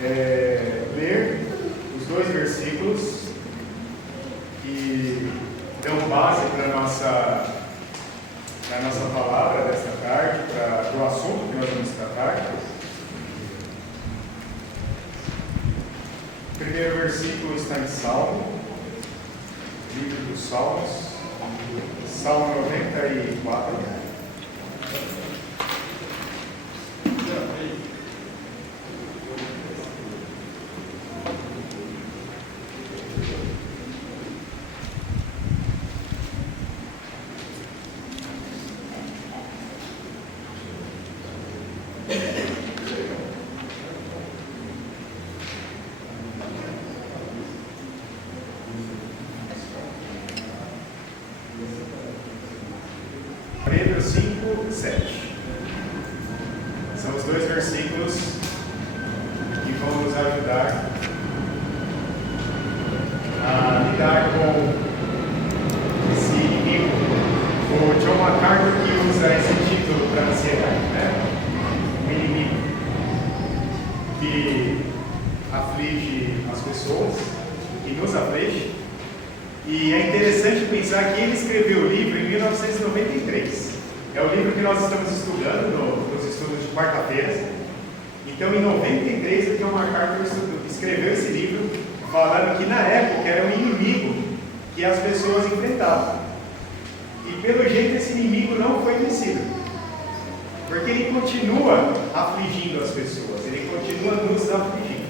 ler os dois versículos que dão base para a nossa palavra desta tarde, para o assunto que nós vamos tratar. O primeiro versículo está em Salmo, livro dos Salmos, Salmo 94. Pedro 5, 7. São os dois versículos que vão nos ajudar a lidar com esse inimigo. O John MacArthur que usa esse título para a ansiedade, né? O inimigo que aflige as pessoas, que nos aflige. E é interessante pensar que ele escreveu o livro em 1993. É o livro que nós estamos estudando nos estudos de quarta-feira. Então, em 93, o John MacArthur escreveu esse livro falando que na época era um inimigo que as pessoas enfrentavam. E pelo jeito esse inimigo não foi vencido. Porque ele continua afligindo as pessoas, ele continua nos afligindo.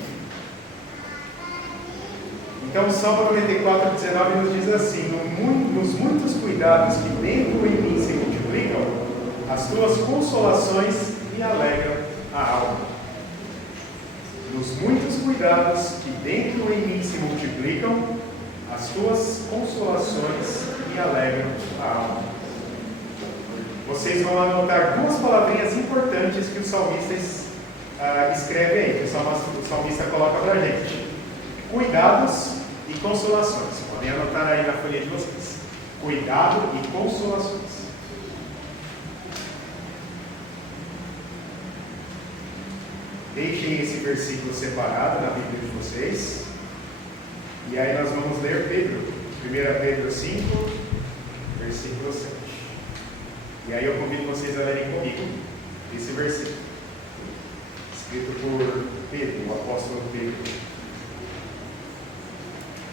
Então, o Salmo 94, 19 nos diz assim: nos muitos cuidados que dentro em mim se multiplicam, as tuas consolações me alegram a alma. Nos muitos cuidados que dentro em mim se multiplicam, as tuas consolações me alegram a alma. Vocês vão anotar duas palavrinhas importantes que o salmista escreve aí, que o salmista coloca para a gente: cuidados e consolações. Podem anotar aí na folha de vocês: cuidado e consolações. Deixem esse versículo separado na Bíblia de vocês. E aí nós vamos ler Pedro, 1 Pedro 5, versículo 7. E aí eu convido vocês a lerem comigo esse versículo, escrito por Pedro, o apóstolo Pedro.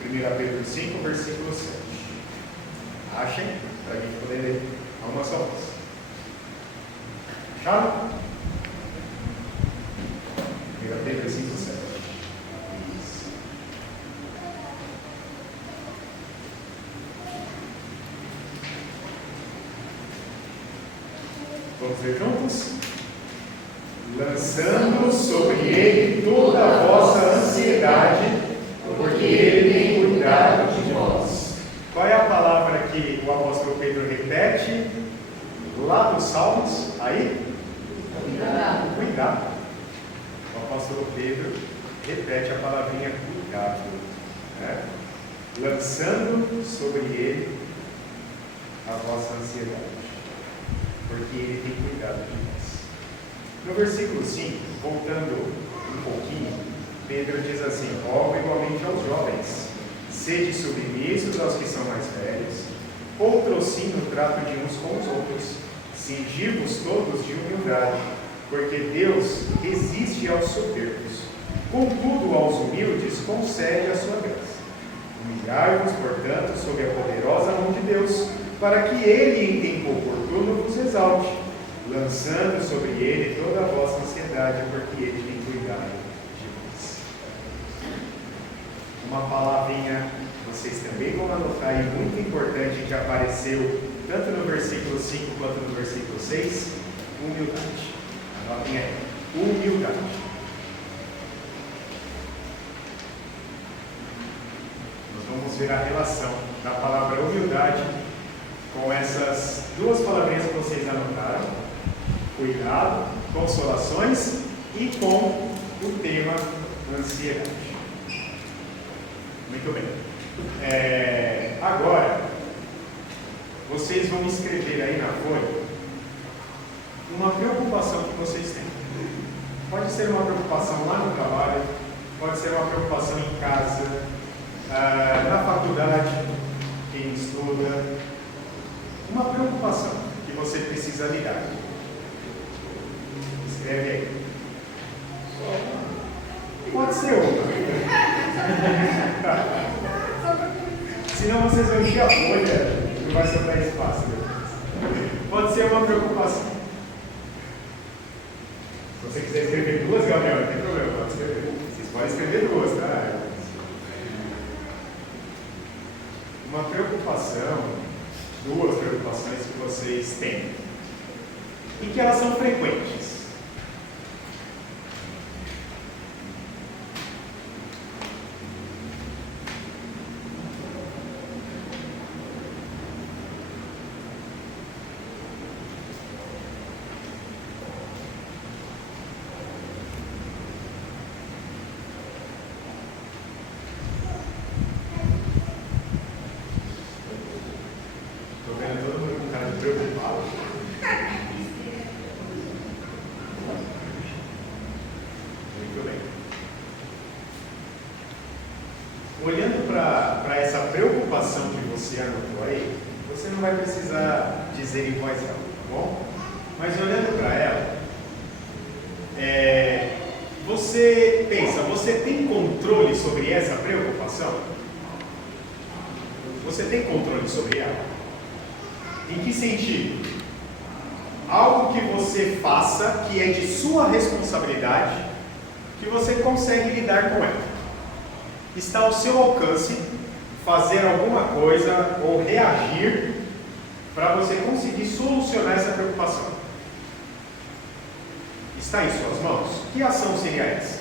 1 Pedro 5, versículo 7. Achem, para a gente poder ler algumas só vez. Acharam? 1 Pedro 5, 7. Isso. Vamos ver juntos? Lançando sobre ele toda a vossa ansiedade, porque ele tem cuidado de vós. Qual é a palavra que o apóstolo Pedro repete lá dos Salmos? Aí? Cuidado. Cuidado. O apóstolo Pedro repete a palavrinha cuidado, né? Lançando sobre ele a vossa ansiedade, porque ele tem cuidado de vós. No versículo 5, voltando um pouquinho, Pedro diz assim: rogo igualmente aos jovens, sede submissos aos que são mais velhos, outrossim no trato de uns com os outros, cingi-vos todos de humildade, porque Deus resiste aos soberbos, contudo aos humildes concede a sua graça. Humilhai-vos, portanto, sob a poderosa mão de Deus, para que ele, em tempo oportuno, vos exalte, lançando sobre ele toda a vossa ansiedade, porque ele tem cuidado de vós. Uma palavrinha que vocês também vão anotar, e muito importante, que apareceu tanto no versículo 5 quanto no versículo 6, humildade. Anotem aí, humildade. Nós vamos ver a relação da palavra humildade com essas duas palavrinhas que vocês anotaram: cuidado, consolações, e com o tema ansiedade. Muito bem. Agora, vocês vão escrever aí na folha uma preocupação que vocês têm. Pode ser uma preocupação lá no trabalho, uma preocupação em casa, na faculdade, quem estuda. Uma preocupação que você precisa lidar. Escreve aí. Pode ser uma. Senão vocês vão encher a folha, não vai sobrar espaço. Pode ser uma preocupação. Se você quiser escrever duas, Gabriel, não tem problema, pode escrever. Vocês podem escrever duas, tá? Uma preocupação, duas preocupações que vocês têm e que elas são frequentes. Olhando para essa preocupação que você anotou aí, você não vai precisar dizer em voz alta, tá bom? Mas olhando para ela, você pensa, você tem controle sobre essa preocupação? Você tem controle sobre ela? Em que sentido? Algo que você faça que é de sua responsabilidade, que você consegue lidar com ela. Está ao seu alcance fazer alguma coisa ou reagir para você conseguir solucionar essa preocupação. Está em suas mãos? Que ação seria essa?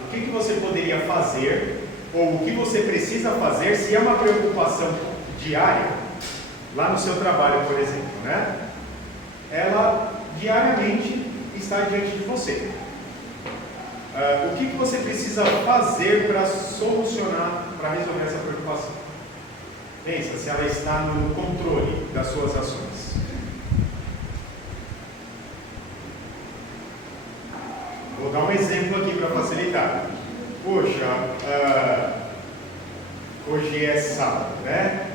O que você poderia fazer ou o que você precisa fazer se é uma preocupação diária, lá no seu trabalho, por exemplo, né? Ela diariamente está diante de você. O que você precisa fazer para solucionar, para resolver essa preocupação? Pensa se ela está no controle das suas ações. Vou dar um exemplo aqui para facilitar. Poxa, hoje é sábado, né?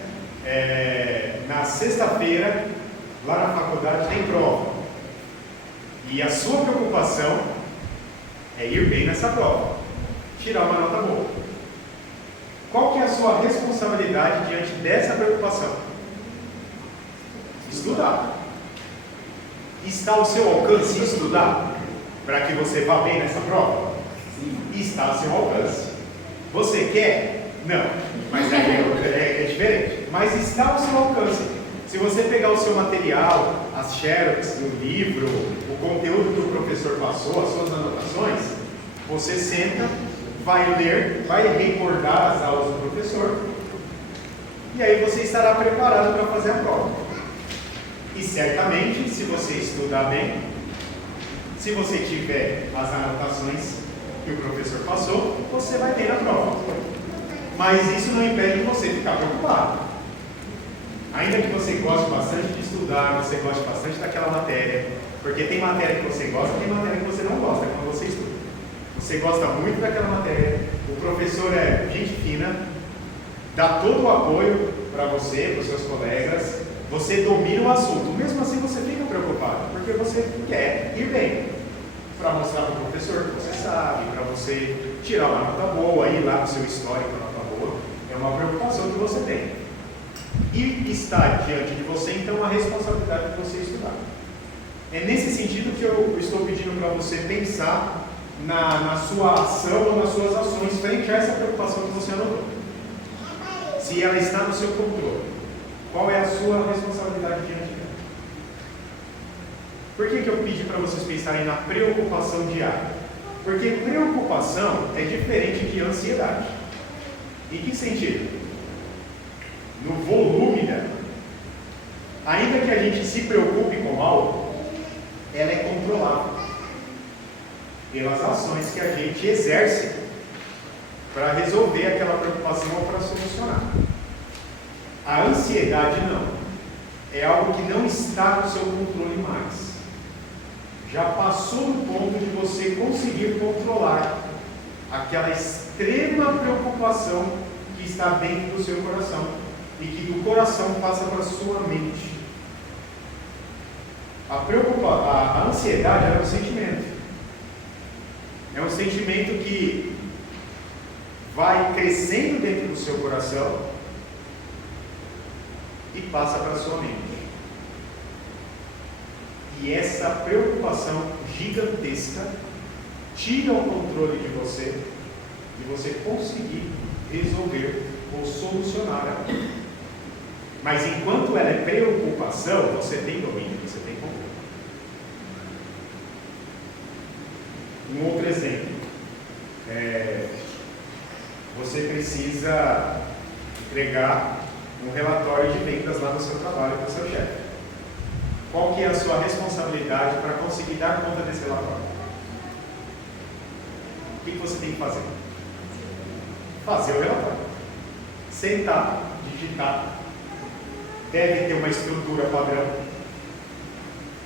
Na sexta-feira, lá na faculdade tem prova. E a sua preocupação é ir bem nessa prova, tirar uma nota boa. Qual que é a sua responsabilidade diante dessa preocupação? Estudar. Está ao seu alcance estudar para que você vá bem nessa prova? Está ao seu alcance. Você quer? Não. Mas é diferente. Mas está ao seu alcance. Se você pegar o seu material, as xerox do livro, o conteúdo que o professor passou, as suas anotações, você senta, vai ler, vai recordar as aulas do professor, e aí você estará preparado para fazer a prova. E certamente, se você estudar bem, se você tiver as anotações que o professor passou, você vai ter na prova. Mas isso não impede você ficar preocupado. Ainda que você goste bastante de estudar, você goste bastante daquela matéria, porque tem matéria que você gosta e tem matéria que você não gosta quando você estuda. Você gosta muito daquela matéria, o professor é gente fina, dá todo o apoio para você, para os seus colegas, você domina o assunto, mesmo assim você fica preocupado, porque você quer ir bem, para mostrar para o professor que você sabe, para você tirar uma nota boa, ir lá no seu histórico com nota boa, é uma preocupação que você tem. E está diante de você, então, a responsabilidade de você estudar. É nesse sentido que eu estou pedindo para você pensar na sua ação ou nas suas ações frente a essa preocupação que você anotou. Se ela está no seu controle, qual é a sua responsabilidade diante dela? Por que eu pedi para vocês pensarem na preocupação diária? Porque preocupação é diferente de ansiedade. Em que sentido? No volume dela. Ainda que a gente se preocupe com algo, ela é controlável pelas ações que a gente exerce para resolver aquela preocupação ou para solucionar. A ansiedade não. É algo que não está no seu controle mais. já passou do ponto de você conseguir controlar aquela extrema preocupação que está dentro do seu coração e que do coração passa para a sua mente. A ansiedade é um sentimento. É um sentimento que vai crescendo dentro do seu coração e passa para a sua mente. E essa preocupação gigantesca tira o controle de você e você conseguir resolver ou solucionar aquilo. Mas enquanto ela é preocupação, você tem domínio, você tem controle. Um outro exemplo. Você precisa entregar um relatório de vendas lá no seu trabalho para o seu chefe. Qual que é a sua responsabilidade para conseguir dar conta desse relatório? O que você tem que fazer? Fazer o relatório. Sentar, digitar. Deve ter uma estrutura padrão.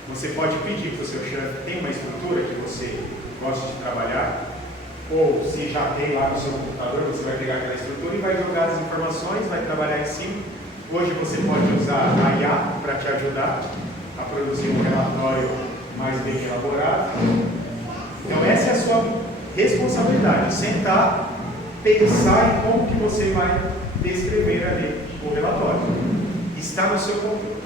Você pode pedir para o seu chefe, tem uma estrutura que você gosta de trabalhar? Ou se já tem lá no seu computador, você vai pegar aquela estrutura e vai jogar as informações, vai trabalhar em cima. Hoje você pode usar a IA para te ajudar a produzir um relatório mais bem elaborado. Então essa é a sua responsabilidade, sentar, pensar em como que você vai descrever ali o relatório. Está no seu controle.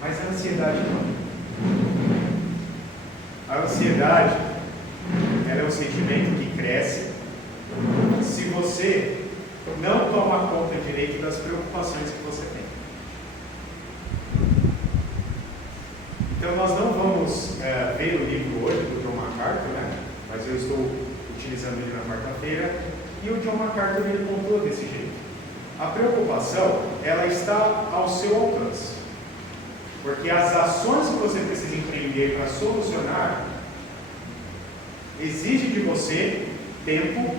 Mas a ansiedade não. A ansiedade, ela é um sentimento que cresce se você não toma conta direito das preocupações que você tem. Então nós não vamos ver o livro hoje do John MacArthur, né? Mas eu estou utilizando ele na quarta-feira, e o John MacArthur ele pontua desse jeito. A preocupação, ela está ao seu alcance, porque as ações que você precisa empreender para solucionar exige de você tempo,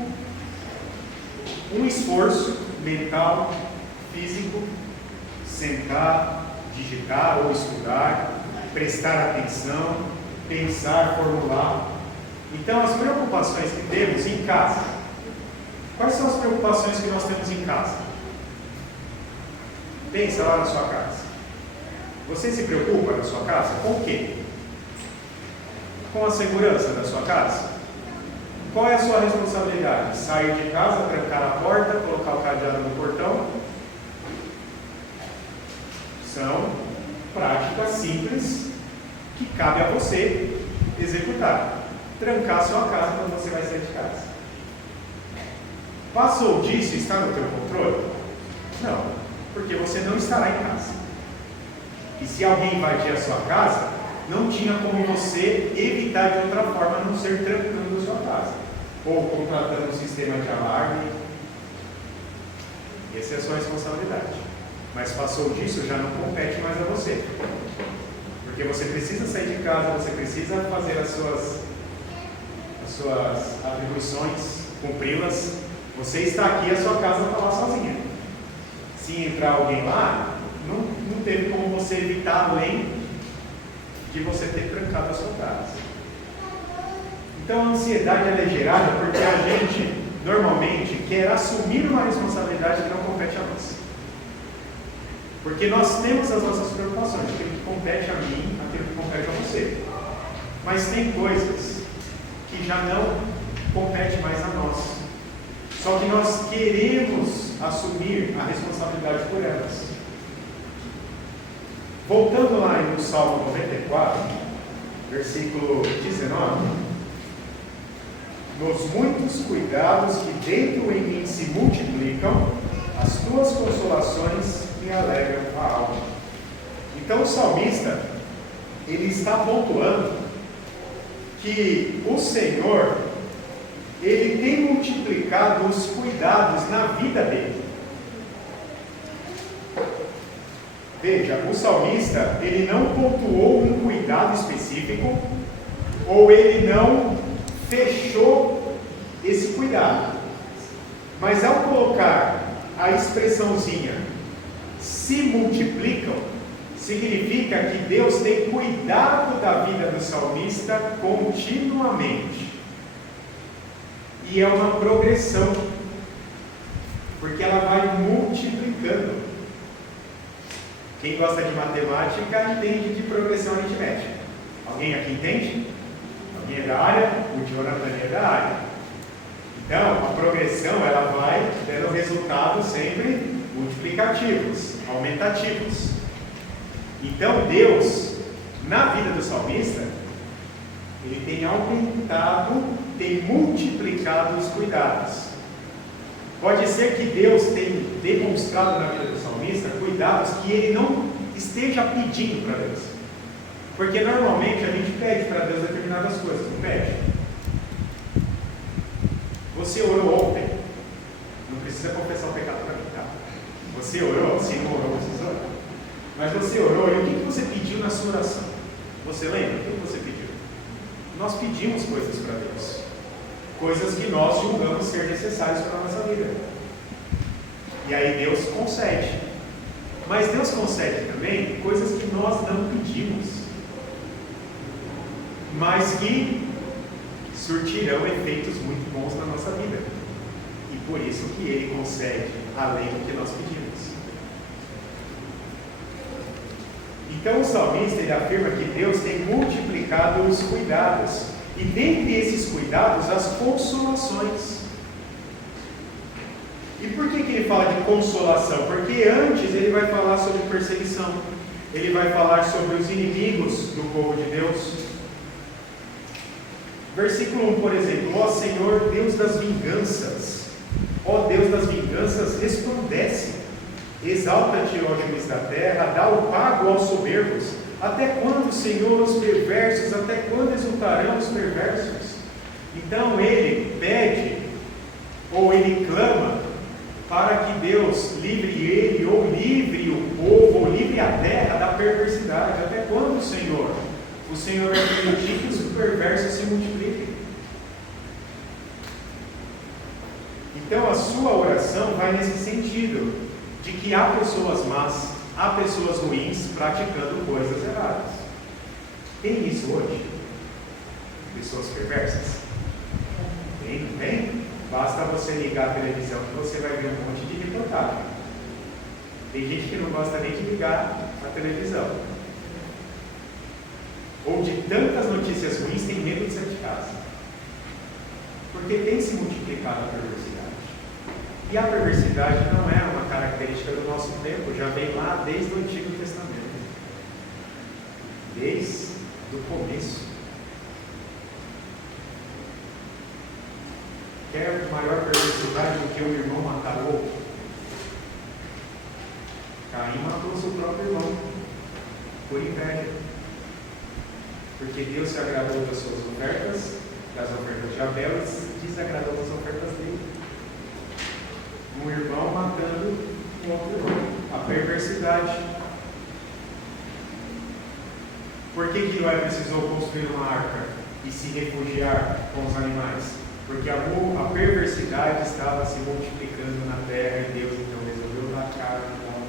um esforço mental, físico, sentar, digitar ou estudar, prestar atenção, pensar, formular. Então, as preocupações que temos em casa, quais são as preocupações que nós temos em casa? Pensa lá na sua casa. Você se preocupa na sua casa? Com o quê? Com a segurança da sua casa? Qual é a sua responsabilidade? Sair de casa, trancar a porta, colocar o cadeado no portão? São práticas simples que cabe a você executar. Trancar a sua casa quando você vai sair de casa. Passou disso, está no teu controle? Não, porque você não estará em casa. E se alguém invadir a sua casa, não tinha como você evitar de outra forma a não ser trancando a sua casa, ou contratando um sistema de alarme. Essa é a sua responsabilidade. Mas passou disso, já não compete mais a você. Porque você precisa sair de casa, você precisa fazer as suas atribuições, cumpri-las. Você está aqui, a sua casa está lá sozinha. Se entrar alguém lá, não teve como você evitar além de você ter trancado a sua casa. Então a ansiedade ela é gerada porque a gente normalmente quer assumir uma responsabilidade que não compete a nós. Porque nós temos as nossas preocupações, aquilo que compete a mim, aquilo que compete a você. Mas tem coisas que já não competem mais a nós. Só que nós queremos assumir a responsabilidade por elas. Voltando lá no Salmo 94, versículo 19: nos muitos cuidados que dentro em mim se multiplicam, as tuas consolações me alegram a alma. Então o salmista, ele está pontuando que o Senhor, ele tem multiplicado os cuidados na vida dele. Veja, o salmista, ele não pontuou um cuidado específico, ou ele não fechou esse cuidado. Mas ao colocar a expressãozinha se multiplicam, significa que Deus tem cuidado da vida do salmista continuamente. E é uma progressão, porque ela vai multiplicando. Quem gosta de matemática entende de progressão aritmética. Alguém aqui entende? Alguém é da área? O Jonathan é da área. Então, a progressão ela vai dando resultados sempre multiplicativos, aumentativos. Então, Deus, na vida do salmista, ele tem aumentado, tem multiplicado os cuidados. Pode ser que Deus tenha demonstrado na vida do salmista cuidados que ele não esteja pedindo para Deus. Porque normalmente a gente pede para Deus determinadas coisas, não pede? Você orou ontem, não precisa confessar o pecado para mim, tá? Você orou, se não orou, precisa orar. Mas você orou, e o que você pediu na sua oração? Você lembra? O que você pediu? Nós pedimos coisas para Deus, coisas que nós julgamos ser necessárias para a nossa vida. E aí Deus concede. Mas Deus concede também coisas que nós não pedimos, mas que surtirão efeitos muito bons na nossa vida. E por isso que Ele concede além do que nós pedimos. Então o salmista ele afirma que Deus tem multiplicado os cuidados. E dentre esses cuidados, as consolações. E por que ele fala de consolação? Porque antes ele vai falar sobre perseguição. Ele vai falar sobre os inimigos do povo de Deus. Versículo 1, por exemplo: ó Senhor, Deus das vinganças, ó Deus das vinganças, resplandece. Exalta-te, ó juiz da terra, dá o pago aos soberbos. Até quando, Senhor, os perversos? Até quando exultarão os perversos? Então ele pede, ou ele clama, para que Deus livre ele, ou livre o povo, ou livre a terra da perversidade. Até quando, Senhor? O Senhor vai permitir que os perversos se multipliquem. Então a sua oração vai nesse sentido, de que há pessoas más, há pessoas ruins praticando coisas erradas. Tem isso hoje? Pessoas perversas? Tem, não tem? Basta você ligar a televisão que você vai ver um monte de reportagem. Tem gente que não gosta nem de ligar a televisão. Ou de tantas notícias ruins, tem medo de sair de casa. Porque tem se multiplicado a perversidade. E a perversidade não é uma característica do nosso tempo, já vem lá desde o Antigo Testamento. Desde o começo. Quer maior perversidade do que um irmão matar o outro? Caim matou o seu próprio irmão por inveja. Porque Deus se agradou das suas ofertas, das ofertas de Abel, e desagradou das ofertas dele. Um irmão matando um outro irmão. A perversidade. Por que Noé precisou construir uma arca e se refugiar com os animais? Porque a perversidade estava se multiplicando na terra e Deus então resolveu dar cara de dar uma.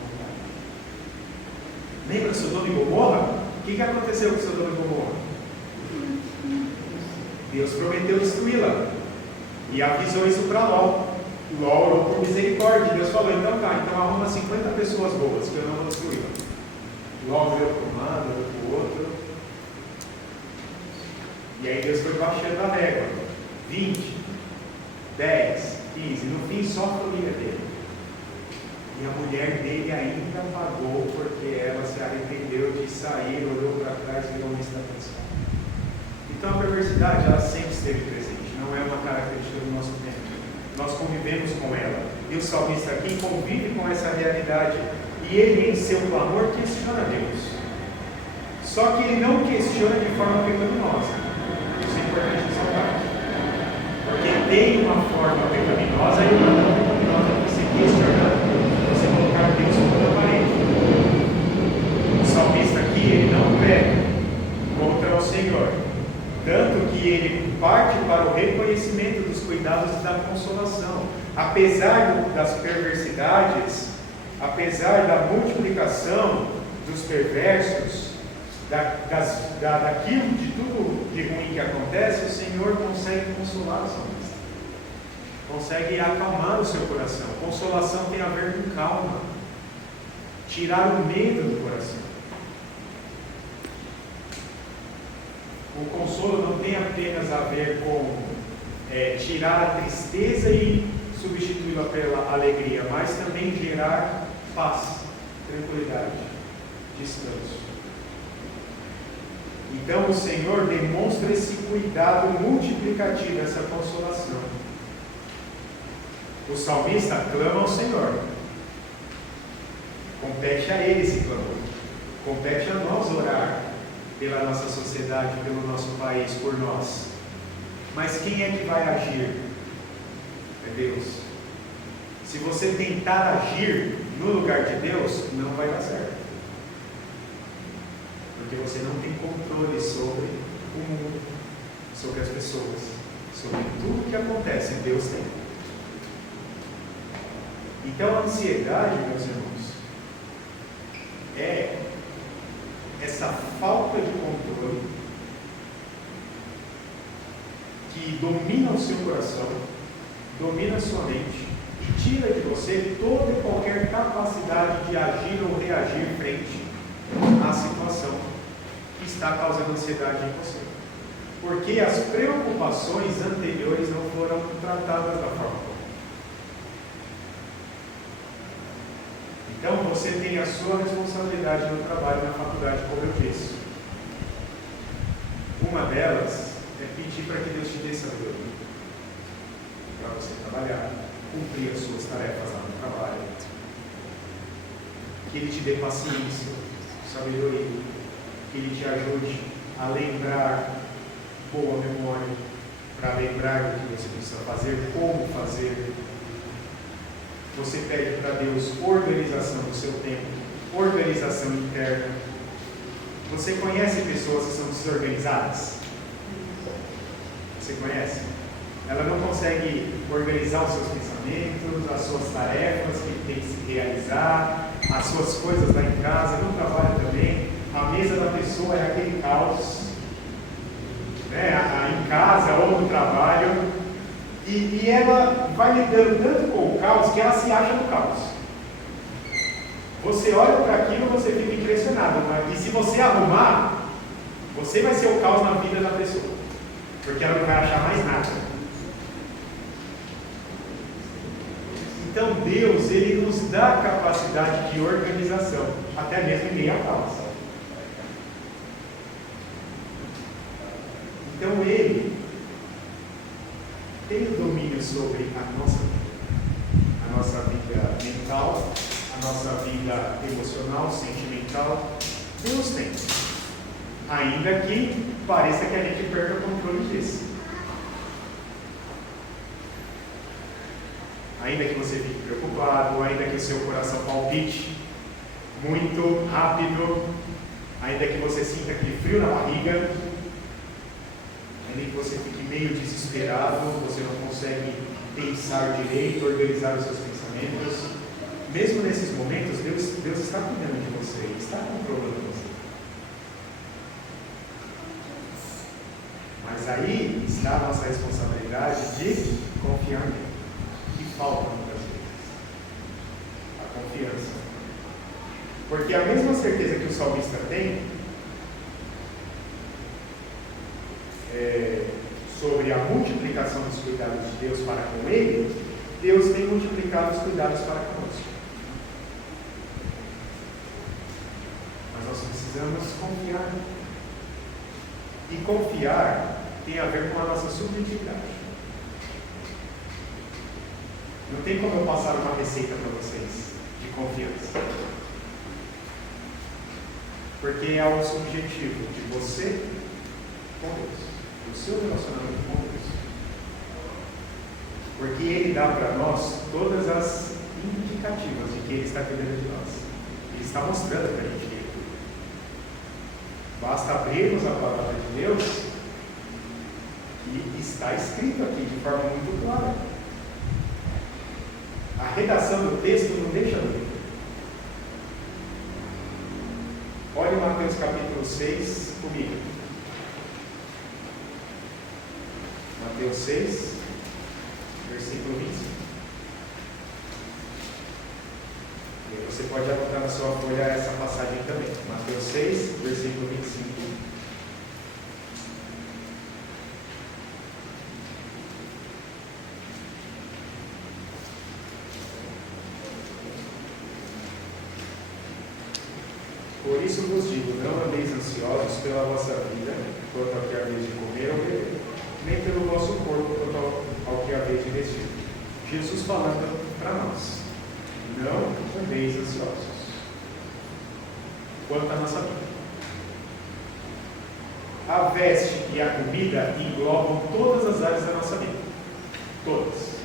Lembra Sodoma e Gomorra? O que aconteceu com Sodoma e Gomorra? Deus prometeu destruí-la e avisou isso para Ló. Ló orou por misericórdia. Deus falou: então tá, então arruma 50 pessoas boas que eu não vou destruí-la. Ló olhou para um lado, olhou para o outro. E aí Deus foi baixando a régua: 20, 10, 15. No fim, só a família dele. E a mulher dele ainda pagou, porque ela se arrependeu de sair, olhou para trás e virou uma estação. Então a perversidade, ela sempre esteve presente, não é uma característica do nosso tempo. Nós convivemos com ela. E o salmista aqui convive com essa realidade. E ele, em seu clamor, questiona Deus. Só que ele não questiona de forma pecaminosa. Isso é importante ressaltar. Porque tem uma forma pecaminosa e uma não pecaminosa. Você questionar, você colocar Deus como aparente. O salmista aqui, ele não pega contra o Senhor. Tanto que ele parte para o reconhecimento dos cuidados e da consolação. Apesar das perversidades, apesar da multiplicação, dos perversos, daquilo, de tudo de ruim que acontece, o Senhor consegue consolar o salmista, consegue acalmar o seu coração. Consolação tem a ver com calma, tirar o medo do coração. O consolo não tem apenas a ver com tirar a tristeza e substituí-la pela alegria, mas também gerar paz, tranquilidade, descanso. Então o Senhor demonstra esse cuidado multiplicativo, essa consolação. O salmista clama ao Senhor. Compete a ele esse clamor. Compete a nós orar pela nossa sociedade, pelo nosso país, por nós. Mas quem é que vai agir? É Deus. Se você tentar agir no lugar de Deus, não vai dar certo. Porque você não tem controle sobre o mundo, sobre as pessoas, sobre tudo que acontece. Deus tem. Então a ansiedade, meus irmãos, é essa falta de controle que domina o seu coração, domina a sua mente e tira de você toda e qualquer capacidade de agir ou reagir frente à situação que está causando ansiedade em você. Porque as preocupações anteriores não foram tratadas da forma correta. Então você tem a sua responsabilidade no trabalho, na faculdade, como eu disse. Uma delas é pedir para que Deus te dê sabedoria para você trabalhar, cumprir as suas tarefas lá no trabalho. Que Ele te dê paciência, sabedoria, que Ele te ajude a lembrar, boa memória, para lembrar do que você precisa fazer, como fazer. Você pede para Deus organização do seu tempo, organização interna. Você conhece pessoas que são desorganizadas? Você conhece? Ela não consegue organizar os seus pensamentos, as suas tarefas que tem que se realizar, as suas coisas lá em casa, no trabalho também. A mesa da pessoa é aquele caos, né? Em casa ou no trabalho. E ela vai lidando tanto com o caos que ela se acha no caos. Você olha para aquilo, você fica impressionado, e se você arrumar, você vai ser o caos na vida da pessoa, porque ela não vai achar mais nada. Então Deus, Ele nos dá a capacidade de organização, até mesmo em meio ao caos. Então Ele tem o domínio sobre a nossa vida mental, a nossa vida emocional, sentimental. Deus tem. Ainda que pareça que a gente perca o controle disso. Ainda que você fique preocupado, ainda que o seu coração palpite muito rápido, ainda que você sinta aquele frio na barriga, ainda que você fique meio desesperado, você não consegue pensar direito, organizar os seus pensamentos, mesmo nesses momentos, Deus está cuidando de você, está controlando você. Mas aí está a nossa responsabilidade de confiar nele. Que falta muitas vezes a confiança. Porque a mesma certeza que o salmista tem sobre a multiplicação dos cuidados de Deus para com ele, Deus tem multiplicado os cuidados para conosco. Mas nós precisamos confiar. E confiar tem a ver com a nossa subjetividade. Não tem como eu passar uma receita para vocês de confiança. Porque é algo subjetivo de você com Deus. O seu relacionamento com Deus. Porque Ele dá para nós todas as indicativas de que Ele está cuidando de nós. Ele está mostrando para a gente que basta abrirmos a palavra de Deus e está escrito aqui de forma muito clara. A redação do texto não deixa dúvida. Olhe Mateus capítulo 6 comigo. Mateus 6, versículo 25. E aí você pode anotar na sua folha essa passagem também. Mateus 6, versículo 25. Por isso vos digo, não andeis ansiosos pela vossa vida, quanto ao que haveis de comer ou beber, nem pelo vosso corpo, quanto ao que haveis de vestir. Jesus falando para nós, não andeis ansiosos quanto à nossa vida. A veste e a comida englobam todas as áreas da nossa vida. Todas.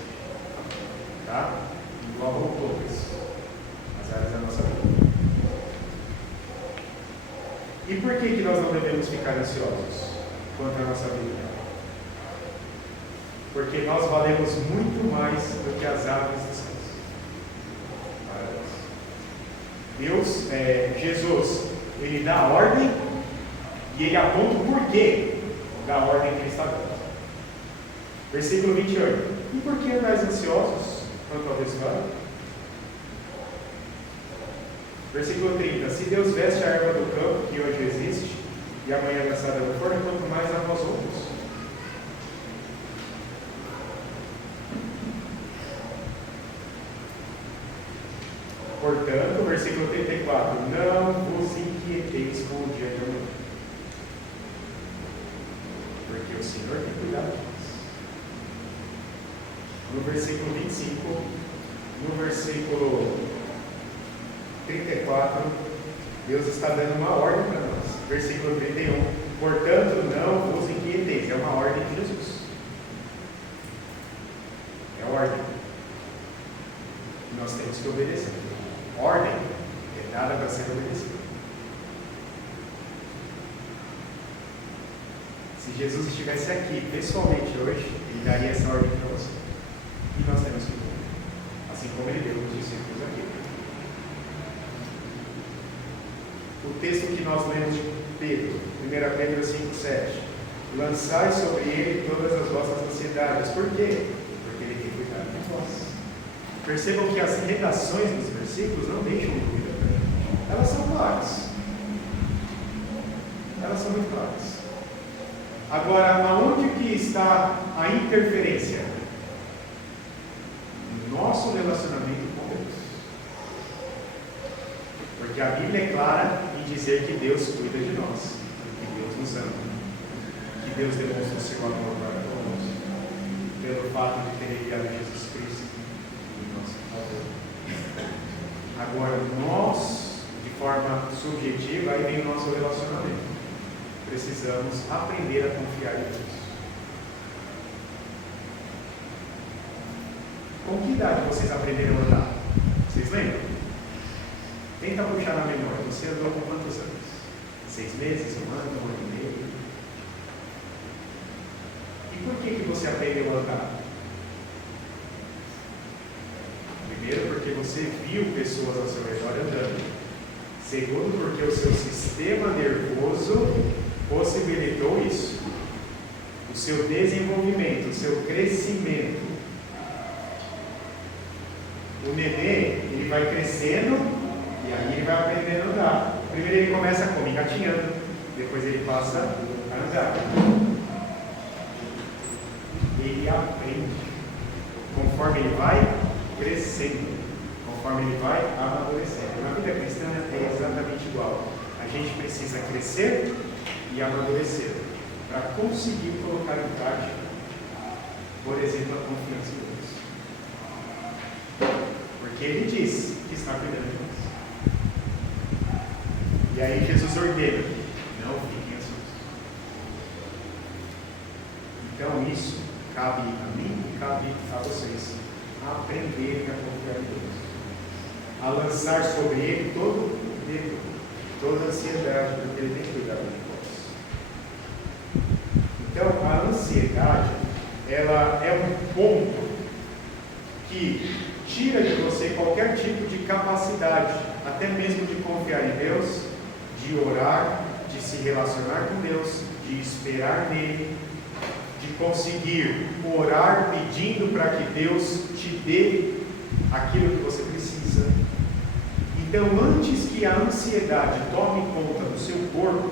Tá? Englobam todas as áreas da nossa vida. E por que nós não devemos ficar ansiosos quanto à nossa vida? Porque nós valemos muito mais do que as aves dos céus. Deus, Jesus, ele dá a ordem e ele aponta o porquê da ordem que ele está dando. Versículo 28. E por que andais ansiosos quanto ao desvalo? Versículo 30. Se Deus veste a erva do campo, que hoje existe, e amanhã é lançada no forno, quanto mais a vós outros. Portanto, versículo 34. Não vos inquieteis com o dia de amanhã, porque o Senhor tem cuidado de nós. No versículo 25, no versículo 34, Deus está dando uma ordem para nós. Versículo 31. Portanto, não vos inquieteis. É uma ordem de Jesus. É ordem. Nós temos que obedecer. Ordem é dada para ser obedecida. Se Jesus estivesse aqui pessoalmente hoje, ele daria essa ordem para você. E nós temos que cumprir. Assim como ele deu os discípulos aqui. O texto que nós lemos de Pedro, 1 Pedro 5,7. Lançai sobre ele todas as vossas ansiedades. Por quê? Porque ele tem cuidado de vós. Percebam que as redações dos versículos não deixam dúvida para gente. Elas são claras. Elas são muito claras. Agora, aonde que está a interferência? No nosso relacionamento com Deus. Porque a Bíblia é clara em dizer que Deus cuida de nós, que Deus nos ama, que Deus demonstra o seu amor para conosco, pelo fato de ter enviado Jesus Cristo em nosso favor. Agora, nós, de forma subjetiva, aí vem o nosso relacionamento. Precisamos aprender a confiar em Deus. Com que idade vocês aprenderam a andar? Vocês lembram? Tenta puxar na memória. Você andou com quantos anos? 6 meses, 1 ano, 1 ano e meio? E por que você aprendeu a andar? Primeiro, porque você viu pessoas ao seu redor andando. Segundo, porque o seu sistema nervoso possibilitou isso. O seu desenvolvimento, o seu crescimento. O nenê, ele vai crescendo e aí ele vai aprendendo a andar. Primeiro ele começa como? Engatinhando. Depois ele passa a andar. Ele aprende. Conforme ele vai crescendo. Conforme ele vai amadurecendo. Na vida cristã é exatamente igual. A gente precisa crescer e amadurecer para conseguir colocar em prática, por exemplo, a confiança em Deus. Porque ele diz que está cuidando de nós. E aí Jesus ordena: não fiquem ansiosos. Então isso cabe a mim e cabe a vocês aprenderem a confiar em Deus, a lançar sobre ele todo o medo, toda a ansiedade, porque ele tem cuidado de nós. Então a ansiedade, ela é um ponto que tira de você qualquer tipo de capacidade, até mesmo de confiar em Deus, de orar, de se relacionar com Deus, de esperar nele, de conseguir orar pedindo para que Deus te dê aquilo que você precisa. Então, antes que a ansiedade tome conta do seu corpo,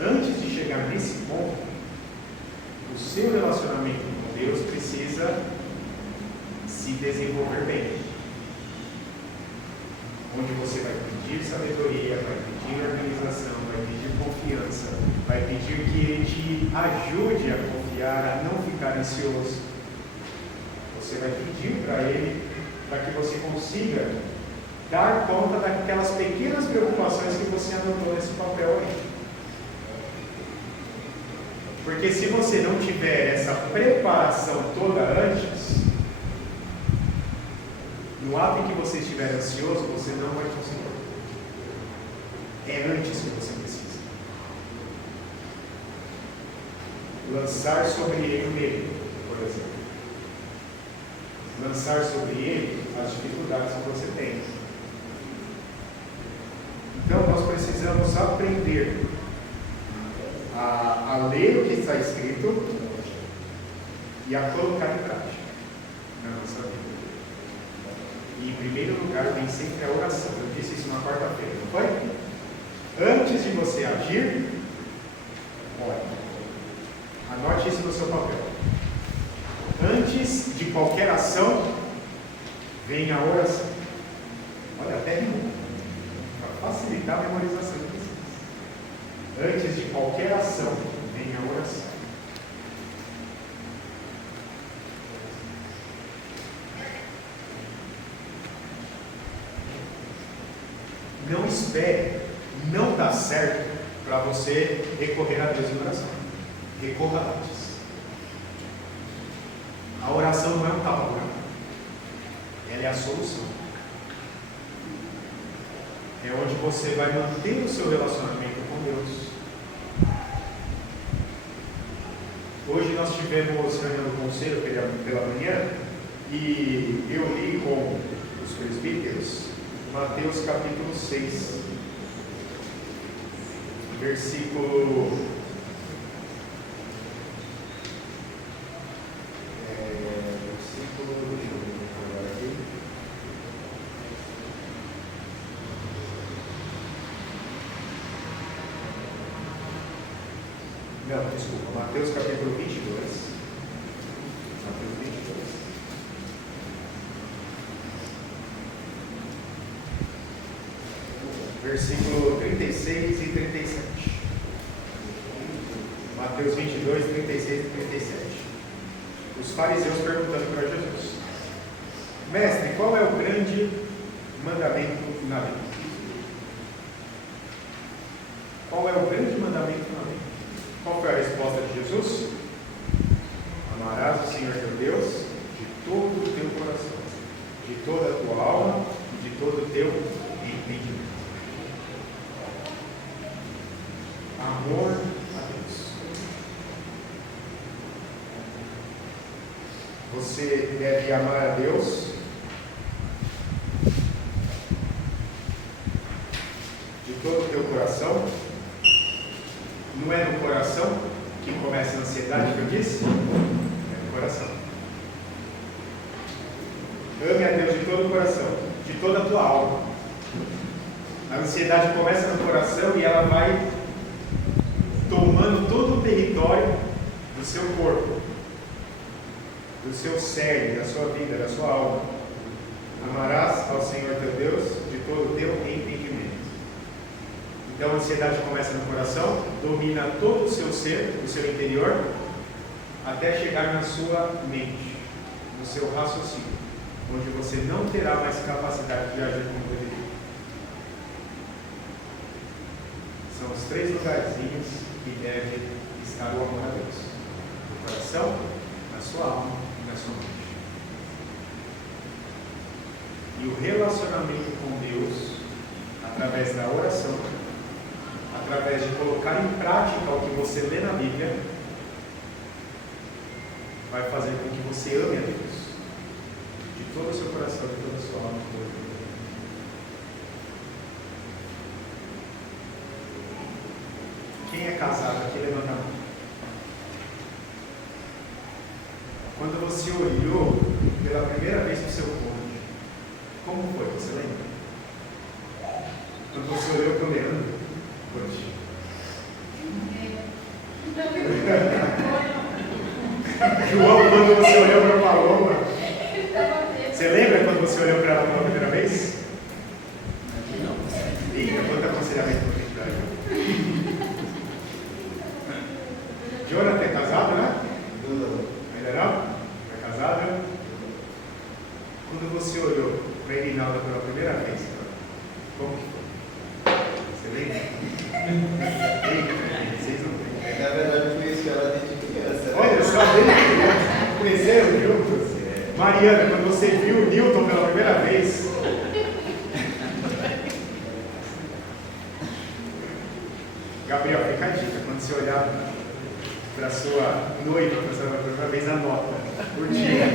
antes de chegar nesse ponto, o seu relacionamento com Deus precisa se desenvolver bem. Onde você vai pedir sabedoria, vai pedir organização, vai pedir confiança, vai pedir que Ele te ajude a confiar, a não ficar ansioso. Você vai pedir para Ele para que você consiga dar conta daquelas pequenas preocupações que você anotou nesse papel aí. Porque se você não tiver essa preparação toda antes, no ato em que você estiver ansioso, você não vai conseguir. É antes que você precisa. Lançar sobre Ele o medo, por exemplo. Lançar sobre Ele as dificuldades que você tem. Então nós precisamos aprender a ler o que está escrito e a colocar em prática na nossa vida. E em primeiro lugar vem sempre a oração. Eu disse isso na quarta-feira, não foi? Antes de você agir, ore. Anote isso no seu papel. Antes de qualquer ação, vem a oração. Olha, até rimou. Para facilitar a memorização de vocês. Antes de qualquer ação, vem a oração. Não espere, não dá certo para você recorrer a Deus em oração. Recorra antes. A oração não é um tapa-buraco. Ela é a solução. É onde você vai manter o seu relacionamento com Deus. Hoje nós tivemos reunião do conselho pela manhã e eu li com os presbíteros Mateus capítulo 6, versículo 22. Mateus 22. Versículo 36 e 37. Mateus 22, 36 e 37. Os fariseus perguntando para Jesus: Mestre, qual é o grande mandamento na lei? Qual é o grande mandamento na lei? Qual foi a resposta de Jesus? Amarás o Senhor teu Deus de todo o teu coração, de toda a tua alma e de todo o teu entendimento. Amor a Deus. Você deve amar a Deus de todo o teu coração. Não é no coração que começa a ansiedade, que eu disse? É no coração. Ame a Deus de todo o coração, de toda a tua alma. A ansiedade começa no coração e ela vai tomando todo o território do seu corpo, do seu cérebro, da sua vida, da sua alma. Amarás ao Senhor teu Deus de todo o teu entendimento. Então a ansiedade começa no coração, domina todo o seu ser, o seu interior, até chegar na sua mente, no seu raciocínio, onde você não terá mais capacidade de agir como deveria. São os 3 lugarzinhos que deve estar o amor a Deus: no coração, na sua alma e na sua mente. E o relacionamento com Deus, através da oração, através de colocar em prática o que você lê na Bíblia, vai fazer com que você ame a Deus de todo o seu coração, de toda a sua alma. casado aqui, levanta a mão. Quando você olhou pela primeira vez para o seu cônjuge, como foi? Você lembra? Quando você olhou para o Leandro, João, quando você olhou para a Paloma, você lembra quando você olhou para ela pela primeira vez? Eita, quanto aconselhamento para gente dar. Jonathan é casado, né? Ainda não? É casada? Quando você olhou para a Irinalda pela primeira vez, como que foi? Você lembra? Eita, vocês não têm. Na verdade, eu conheci ela desde criança. Olha só, cresceram juntos. Mariana, quando você viu o Newton pela primeira vez, Gabriel, fica a dica, quando você olhar para sua noiva pela primeira vez, anota por dia.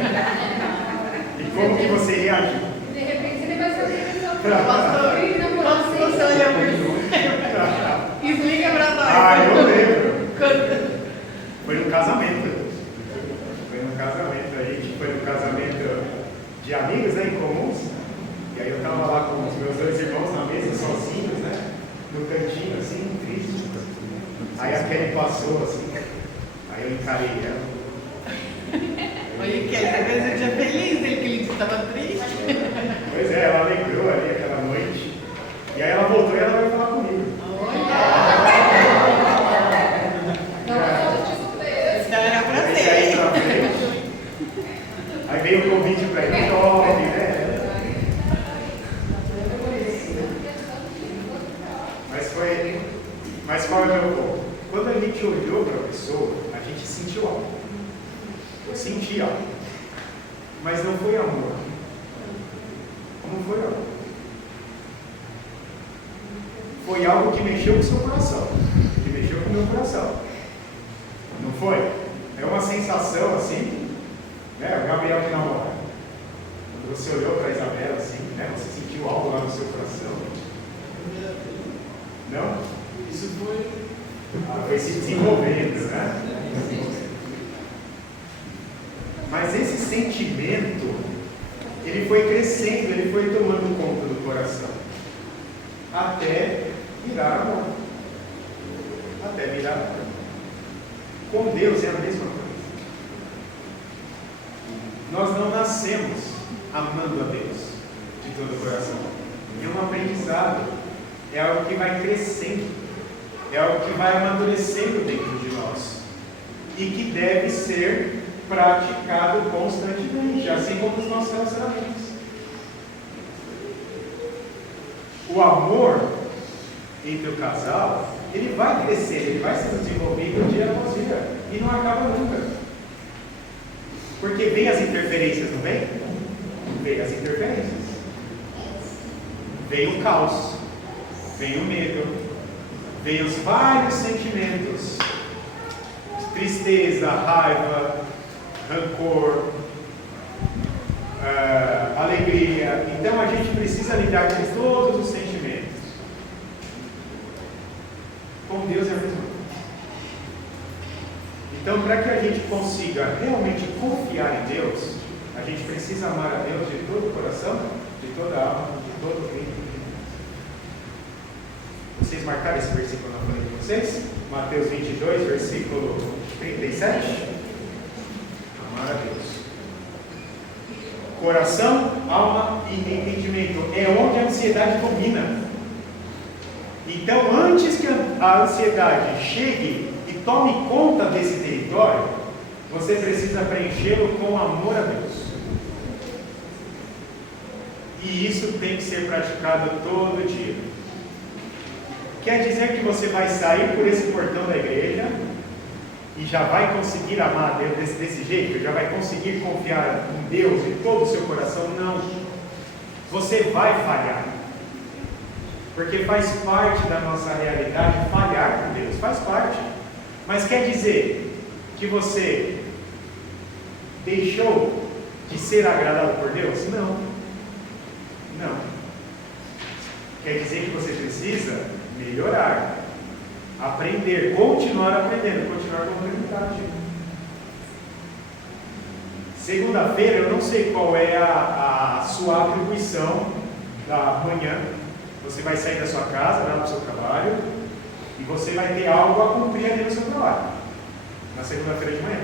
E como que você reagiu? De repente ele vai saber que eu Quando você olha por explica pra nós. Ah, eu lembro. Foi no casamento. Foi no casamento aí, que foi no casamento de amigos, né, em comuns. E aí eu estava lá com os meus dois irmãos na mesa, sozinhos, né? No cantinho, assim, triste. Aí a Kelly passou, assim. Aí eu encarei ela. Olha que às vezes eu tinha feliz dele, que ele estava triste. Pois é, ela lembrou ali aquela noite. E aí ela voltou e ela vai falar comigo. Era pra Aí saí ser. pra frente. Aí veio o convite para ir no shopping, né? Mas qual é o meu ponto? Quando a gente olhou para a pessoa, a gente sentiu algo. Eu senti algo. Mas não foi amor. Não foi amor. Foi algo que mexeu com o seu coração. Que mexeu com o meu coração. Não foi? É uma sensação assim, né? O Gabriel que namora. Quando você olhou para a Isabela assim, né? Você sentiu algo lá no seu coração. Não? Isso foi. Foi se desenvolvendo, né? Mas esse sentimento, ele foi crescendo, ele foi tomando conta do coração. Até virar amor. Até virar amor. Com Deus é a mesma coisa. Nós não nascemos amando a Deus de todo o coração. É um aprendizado. É algo que vai crescendo. É algo que vai amadurecendo dentro de nós. E que deve ser praticado constantemente, assim como os nossos relacionamentos. O amor entre o casal, ele vai crescer, ele vai sendo desenvolvido dia após dia. E não acaba nunca. Porque vem as interferências, não vem? Vem as interferências. Vem o caos. Vem o medo. Vem os vários sentimentos. Tristeza, raiva, rancor, alegria. Então a gente precisa lidar com todos os sentimentos. Com Deus é a mesma coisa. Então, para que a gente consiga realmente confiar em Deus, a gente precisa amar a Deus de todo o coração, de toda a alma, de todo o íntimo. Vocês marcaram esse versículo na folha de vocês? Mateus 22, versículo 37. Amar a Deus. Coração, alma e entendimento. É onde a ansiedade domina. Então, antes que a ansiedade chegue e tome conta desse território, você precisa preenchê-lo com amor a Deus. E isso tem que ser praticado todo dia. Quer dizer que você vai sair por esse portão da igreja e já vai conseguir amar a Deus desse jeito? Já vai conseguir confiar em Deus de todo o seu coração? Não. Você vai falhar. Porque faz parte da nossa realidade falhar com Deus. Faz parte. Mas quer dizer que você deixou de ser agradado por Deus? Não. Não. Quer dizer que você precisa melhorar, Aprender, continuar aprendendo, continuar colocando em prática. Segunda-feira, eu não sei qual é a sua atribuição da manhã. Você vai sair da sua casa, vai lá para o seu trabalho, e você vai ter algo a cumprir ali no seu trabalho, na segunda-feira de manhã.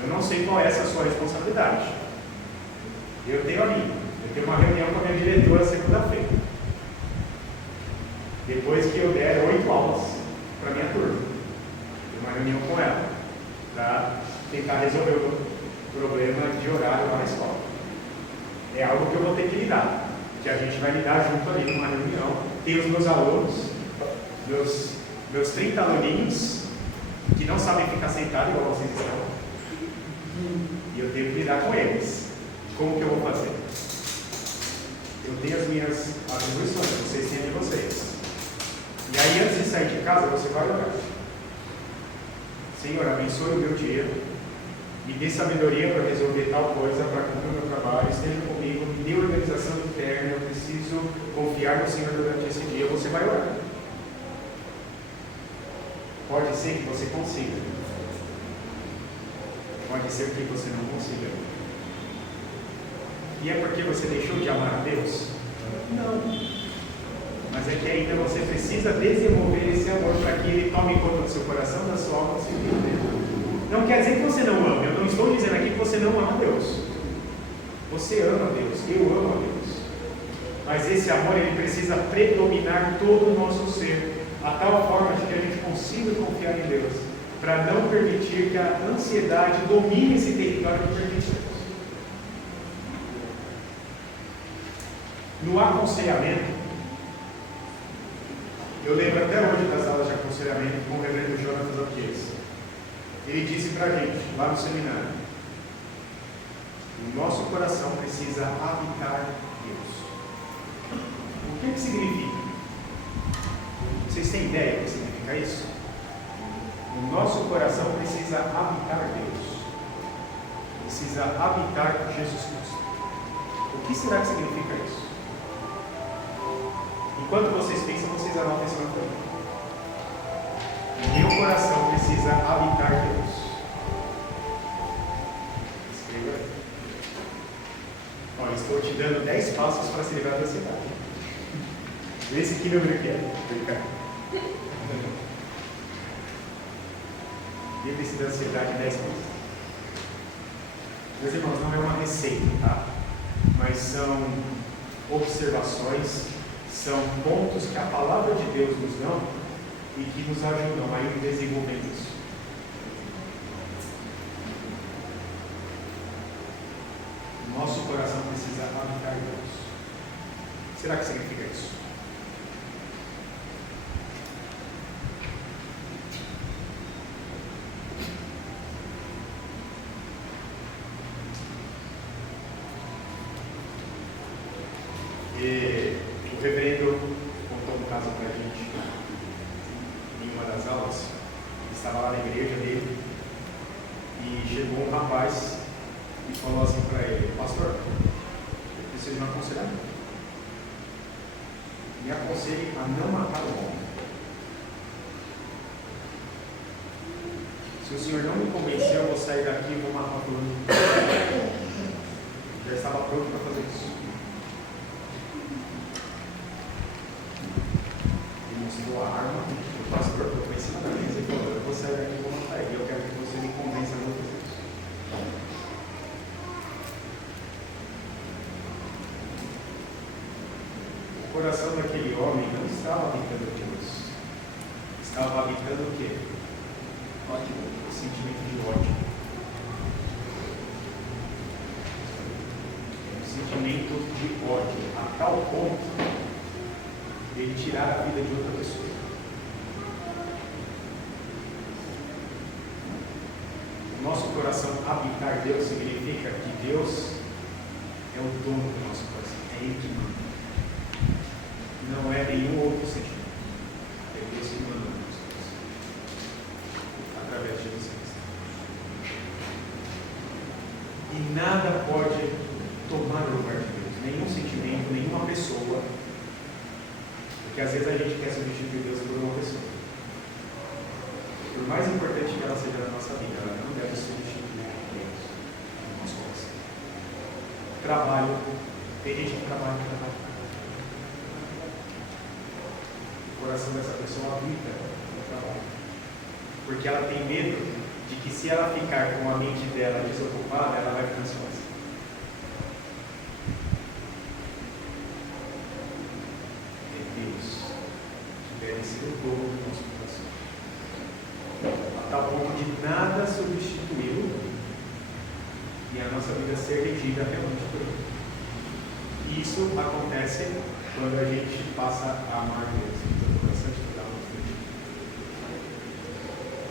Eu não sei qual é essa sua responsabilidade. Eu tenho a minha. Eu tenho uma reunião com a minha diretora segunda-feira. Depois que eu der 8 aulas para a minha turma. Tenho uma reunião com ela para tentar resolver o problema de horário lá na escola. É algo que eu vou ter que lidar, que a gente vai lidar junto ali numa reunião. Tem os meus alunos, meus 30 aluninhos, que não sabem ficar sentados igual vocês estão. E eu tenho que lidar com eles. Como que eu vou fazer? Eu tenho as minhas atribuições, vocês têm a de vocês. E aí, antes de sair de casa, você vai orar. Senhor, abençoe o meu dia. Me dê sabedoria para resolver tal coisa, para cumprir o meu trabalho. Esteja comigo, me dê organização interna. Eu preciso confiar no Senhor durante esse dia. Você vai orar. Pode ser que você consiga. Pode ser que você não consiga. E é porque você deixou de amar a Deus? Não. Mas é que ainda você precisa desenvolver esse amor para que Ele tome conta do seu coração, da sua alma, do seu vida. Não quer dizer que você não ama. Eu não estou dizendo aqui que você não ama Deus. Você ama Deus. Eu amo a Deus. Mas esse amor, ele precisa predominar todo o nosso ser, a tal forma de que a gente consiga confiar em Deus, para não permitir que a ansiedade domine esse território que permite. No aconselhamento, eu lembro até hoje das aulas de aconselhamento com o reverendo Jonatas Alquies. Ele disse para a gente, lá no seminário, o nosso coração precisa habitar Deus. O que significa? Vocês têm ideia do que significa isso? O nosso coração precisa habitar Deus. Precisa habitar Jesus Cristo. O que será que significa isso? Enquanto vocês pensam, vocês anotem isso na frente. Meu coração precisa habitar Deus. Escreva aí. Olha, estou te dando 10 passos para se livrar da ansiedade. Vê esse aqui, meu brinquedo. Livre-se da ansiedade 10 passos. Meus irmãos, não é uma receita, tá? Mas são observações, são pontos que a palavra de Deus nos dá e que nos ajudam a ir desenvolvendo isso. Nosso coração precisa habitar Deus. Será que significa isso? E o reverendo contou um caso para a gente em uma das aulas. Estava lá na igreja dele e chegou um rapaz e falou assim para ele: pastor, eu preciso de um aconselhamento. Me aconselhe a não matar o homem. Se o senhor não me convencer, eu vou sair daqui e vou matar todo mundo. Já estava pronto para fazer isso. A arma, o pastor colocou em cima da mesa e falou: eu vou sair daqui e vou matar ele. Eu quero que você me convença a não fazer isso. O coração daquele homem não estava habitando Deus, estava habitando o quê? Ódio, o sentimento de ódio. O sentimento de ódio, a tal ponto de ele tirar a vida de outra pessoa. O nosso coração habitar Deus significa que Deus é o dono do nosso coração, é Ele que manda. Não é nenhum outro sentimento. É Deus que manda no nosso coração, através de Jesus Cristo. E nada pode tomar o lugar de Deus, nenhum sentimento, nenhuma pessoa. Porque às vezes a gente quer substituir Deus por uma pessoa. por mais importante que ela seja na nossa vida, ela não deve substituir Deus. Não posso. Trabalho. Tem gente que trabalha. O coração dessa pessoa habita no trabalho. Porque ela tem medo de que se ela ficar com a mente dela desocupada, ela vai ficar ansiosa. É Deus que deve ser o dono do nosso coração. A tal ponto de nada substituí-lo e a nossa vida ser regida realmente por ele. E isso acontece quando a gente passa a amar Deus em todo o coração, de toda a alma, de todo.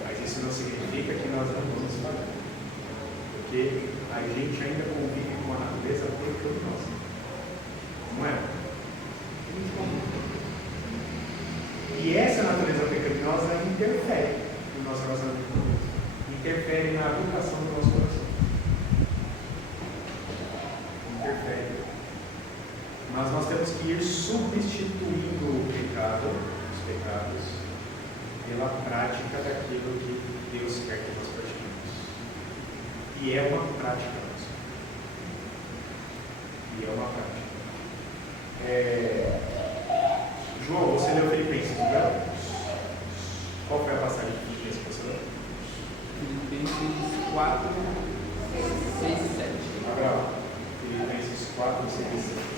Mas isso não significa que nós não vamos falhar, porque a gente ainda convive com a natureza pecaminosa, não é? E essa natureza pecaminosa interfere no nosso relacionamento com Deus, interfere na habitação do nosso coração, interfere. Mas nós temos que ir substituindo o pecado, os pecados, pela prática daquilo que Deus quer que nós pratiquemos. E é uma prática nossa. João, você leu Filipenses, não é? Qual foi a passagem de Filipenses que você leu? Filipenses 4, 6 e 7. Agora, Filipenses 4, 6 e 7.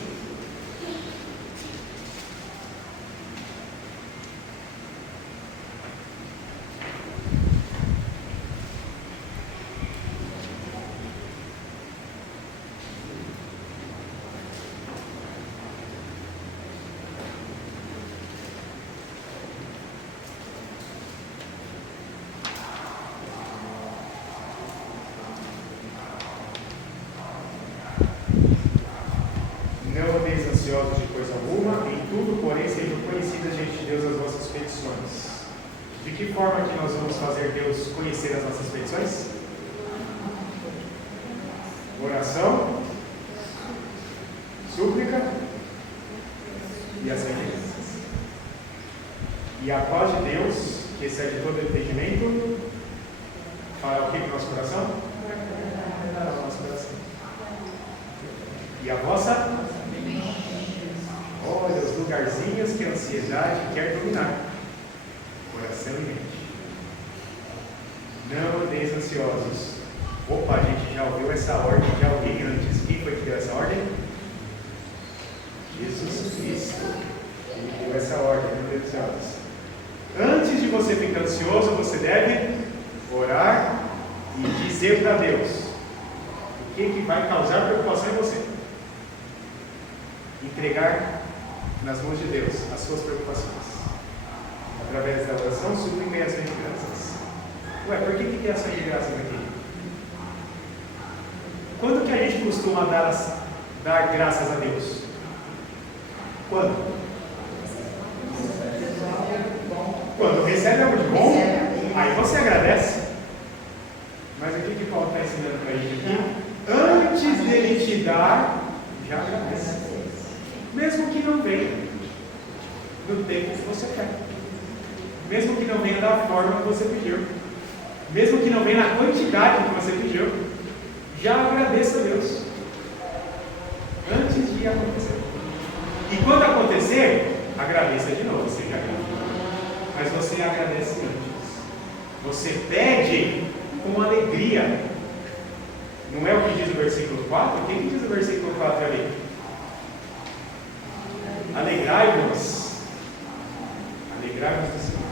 Não andeis ansiosos de coisa alguma, em tudo, porém, sejam conhecidas diante de Deus as vossas petições. De que forma que nós vamos fazer Deus conhecer as nossas petições? Oração, súplica e ação de graças. E a paz de Deus, que excede todo entendimento, fará o que no nosso coração? Guardará o nosso coração. E a vossa? Olha os lugarzinhos que a ansiedade quer dominar. Coração e mente. Não andeis ansiosos. Opa, a gente já ouviu essa ordem de alguém antes. Quem foi que deu essa ordem? Jesus Cristo. Ele deu essa ordem, não andeis ansiosos. Antes de você ficar ansioso, você deve orar e dizer para Deus o que vai causar preocupação em você. Entregar nas mãos de Deus as suas preocupações, através da oração, súplica e ação de graças. Ué, por que tem ação de graças aqui? Quando que a gente costuma dar graças a Deus? Quando? Quando recebe algo de bom, aí você agradece. Mas o que Paulo está ensinando para a gente aqui? Antes dele te dar, já agradece. Mesmo que não venha no tempo que você quer. Mesmo que não venha da forma que você pediu. Mesmo que não venha na quantidade que você pediu. Já agradeça a Deus. Antes de acontecer. E quando acontecer, agradeça de novo. Você já agradeceu. Mas você agradece antes. Você pede com alegria. Não é o que diz o versículo 4? Quem que diz o versículo 4 ali? Alegrai-vos. Alegrai-vos do Senhor.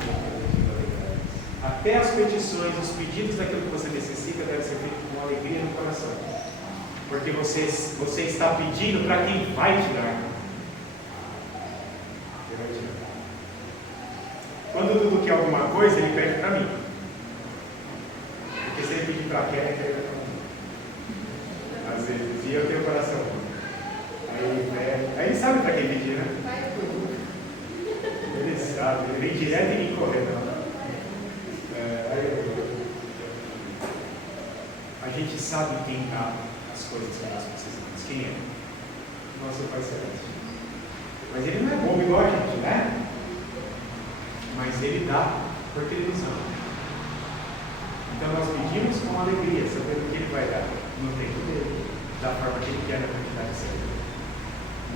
Até as petições, os pedidos daquilo que você necessita devem ser feitos com alegria no coração. Porque você está pedindo para quem vai te dar. Quando o Dudu quer alguma coisa, ele pede para mim. Porque se ele pedir para quem, ele pede para mim. Às vezes, e eu tenho o coração. Aí ele sabe para quem pedir, né? Ele sabe, ele vem direto e me correr. A gente sabe quem dá as coisas que nós precisamos. Quem é? Nosso Pai Celeste. Mas ele não é bobo igual a gente, né? Mas ele dá porque ele nos ama. Então nós pedimos com alegria, sabendo que Ele vai dar no tempo dele, da forma que Ele quer, na quantidade certa.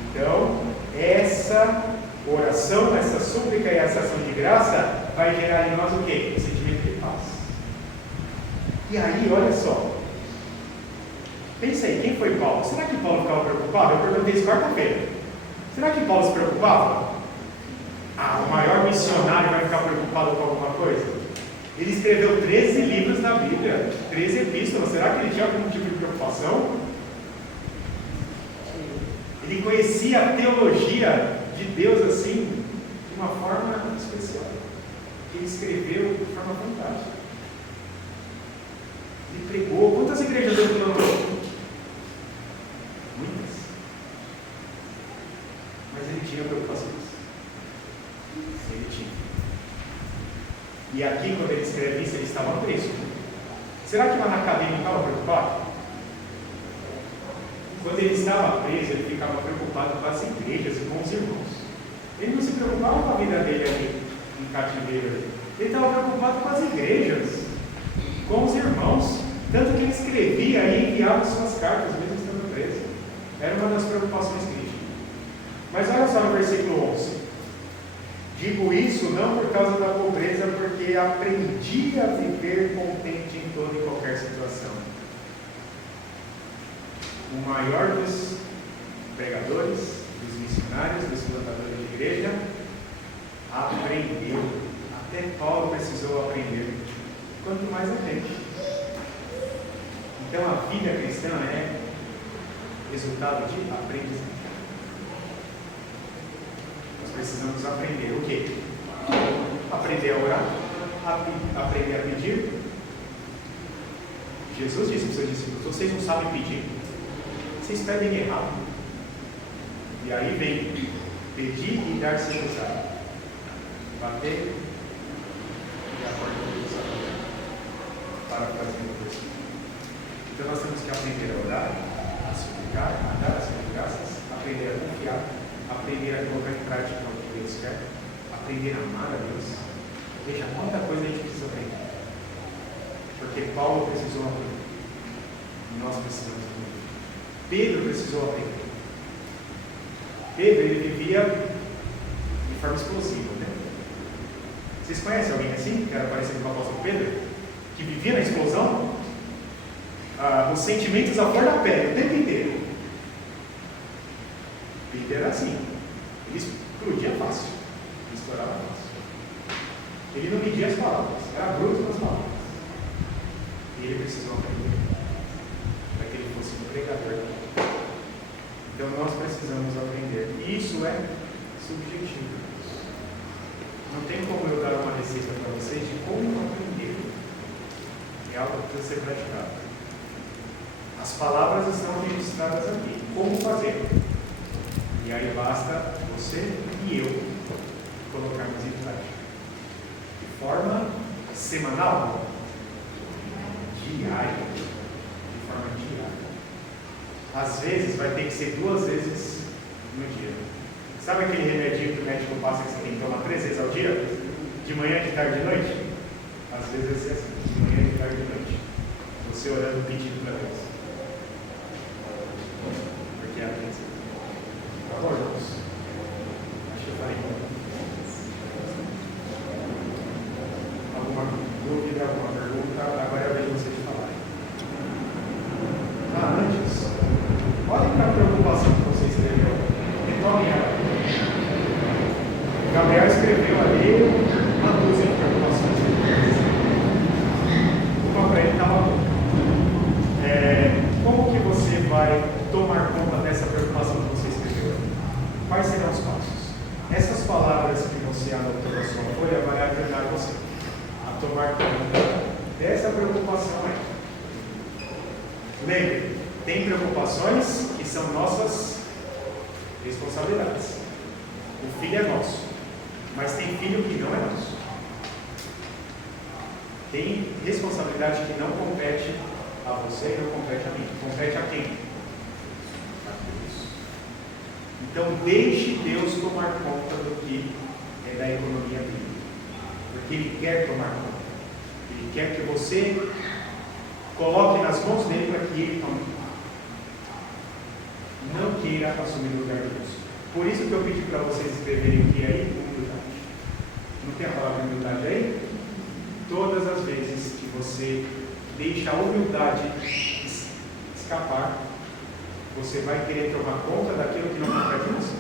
Então, essa oração, essa súplica e essa ação de graça vai gerar em nós o quê? O sentimento de paz. E aí, olha só. Pensa aí, quem foi Paulo? Será que Paulo ficava preocupado? Eu perguntei isso quarta-feira. Será que Paulo se preocupava? O maior missionário vai ficar preocupado com alguma coisa? Ele escreveu 13 livros na Bíblia, 13 epístolas. Será que ele tinha algum tipo de preocupação? Ele conhecia a teologia de Deus assim, de uma forma especial. Ele escreveu de forma fantástica. Ele pregou. Quantas igrejas ele plantou? Muitas. Mas ele tinha preocupações. Ele tinha. E aqui, quando ele escreve isso, ele estava preso. Será que lá na cadeia não estava preocupado? Quando ele estava preso, ele ficava preocupado com as igrejas e com os irmãos. Ele não se preocupava com a vida dele ali, em cativeiro. Ele estava preocupado com as igrejas, com os irmãos. Tanto que ele escrevia e enviava suas cartas, mesmo estando preso. Era uma das preocupações que ele tinha. Mas olha só no versículo 11. Digo isso não por causa da pobreza, porque aprendi a viver contente em toda e qualquer situação. O maior dos pregadores, dos missionários, dos plantadores de igreja, aprendeu. Até Paulo precisou aprender. Quanto mais a gente. Então a vida cristã é resultado de aprendizagem. Nós precisamos aprender o quê? Aprender a orar, aprender a pedir. Jesus disse para os seus discípulos: vocês não sabem pedir, vocês pedem errado. E aí vem pedir e dar-se-vos-á. Bater e a porta do salão para fazer o versículo. Então nós temos que aprender a orar, a suplicar, a dar as suas graças, aprender a confiar, aprender a colocar em prática o que Deus quer, aprender a amar a Deus. Veja quanta coisa a gente precisa aprender. Porque Paulo precisou aprender. E nós precisamos aprender. Pedro precisou aprender. Pedro, ele vivia de forma explosiva, né? Vocês conhecem alguém assim, que era parecido com o apóstolo Pedro? Que vivia na explosão? Os sentimentos à flor da pele, o tempo inteiro. Pedro era assim. Ele explodia fácil. Ele estourava fácil. Ele não media as palavras. Era bruto nas palavras. E ele precisou aprender para que ele fosse um pregador. Então nós precisamos aprender. E isso é subjetivo. Não tem como eu dar uma receita para vocês de como aprender. É algo que precisa ser praticado. As palavras estão registradas aqui. Como fazer? E aí basta você e eu colocarmos em prática. De forma semanal, diária. De forma diária. Às vezes vai ter que ser 2 vezes no dia. Sabe aquele remedinho que o médico passa que você tem que tomar 3 vezes ao dia? De manhã, de tarde e de noite? Às vezes vai ser assim, de manhã, de tarde e de noite. Você orando, pedindo para Deus. Porque é a bênção. Tá bom, irmãos? Acho que eu falei. Alguma dúvida, alguma pergunta? Agora é a vez de vocês falarem. Antes, olhem para a preocupação que você escreveu. Retomem ela. Gabriel escreveu ali uma dúzia de preocupações. Uma para ele estava bom. Como que você vai tomar conta dessa preocupação que você escreveu? Quais serão os passos? Essas palavras que você anotou na sua folha vai ajudar você a tomar conta dessa preocupação aí. Lembre, tem preocupações que são nossas responsabilidades. O filho é nosso, mas tem filho que não é nosso. Tem responsabilidade que não compete a você e não compete a mim. Compete a quem? A Deus. Então deixe Deus tomar conta do que é da economia dele. Porque Ele quer tomar conta. Ele Ele quer que você coloque nas mãos dele para que ele tome. Não queira assumir o lugar de Deus. Por isso que eu pedi para vocês escreverem o que aí? Humildade. Não tem a palavra humildade aí? Todas as vezes que você deixa a humildade escapar, você vai querer tomar conta daquilo que não compete em você.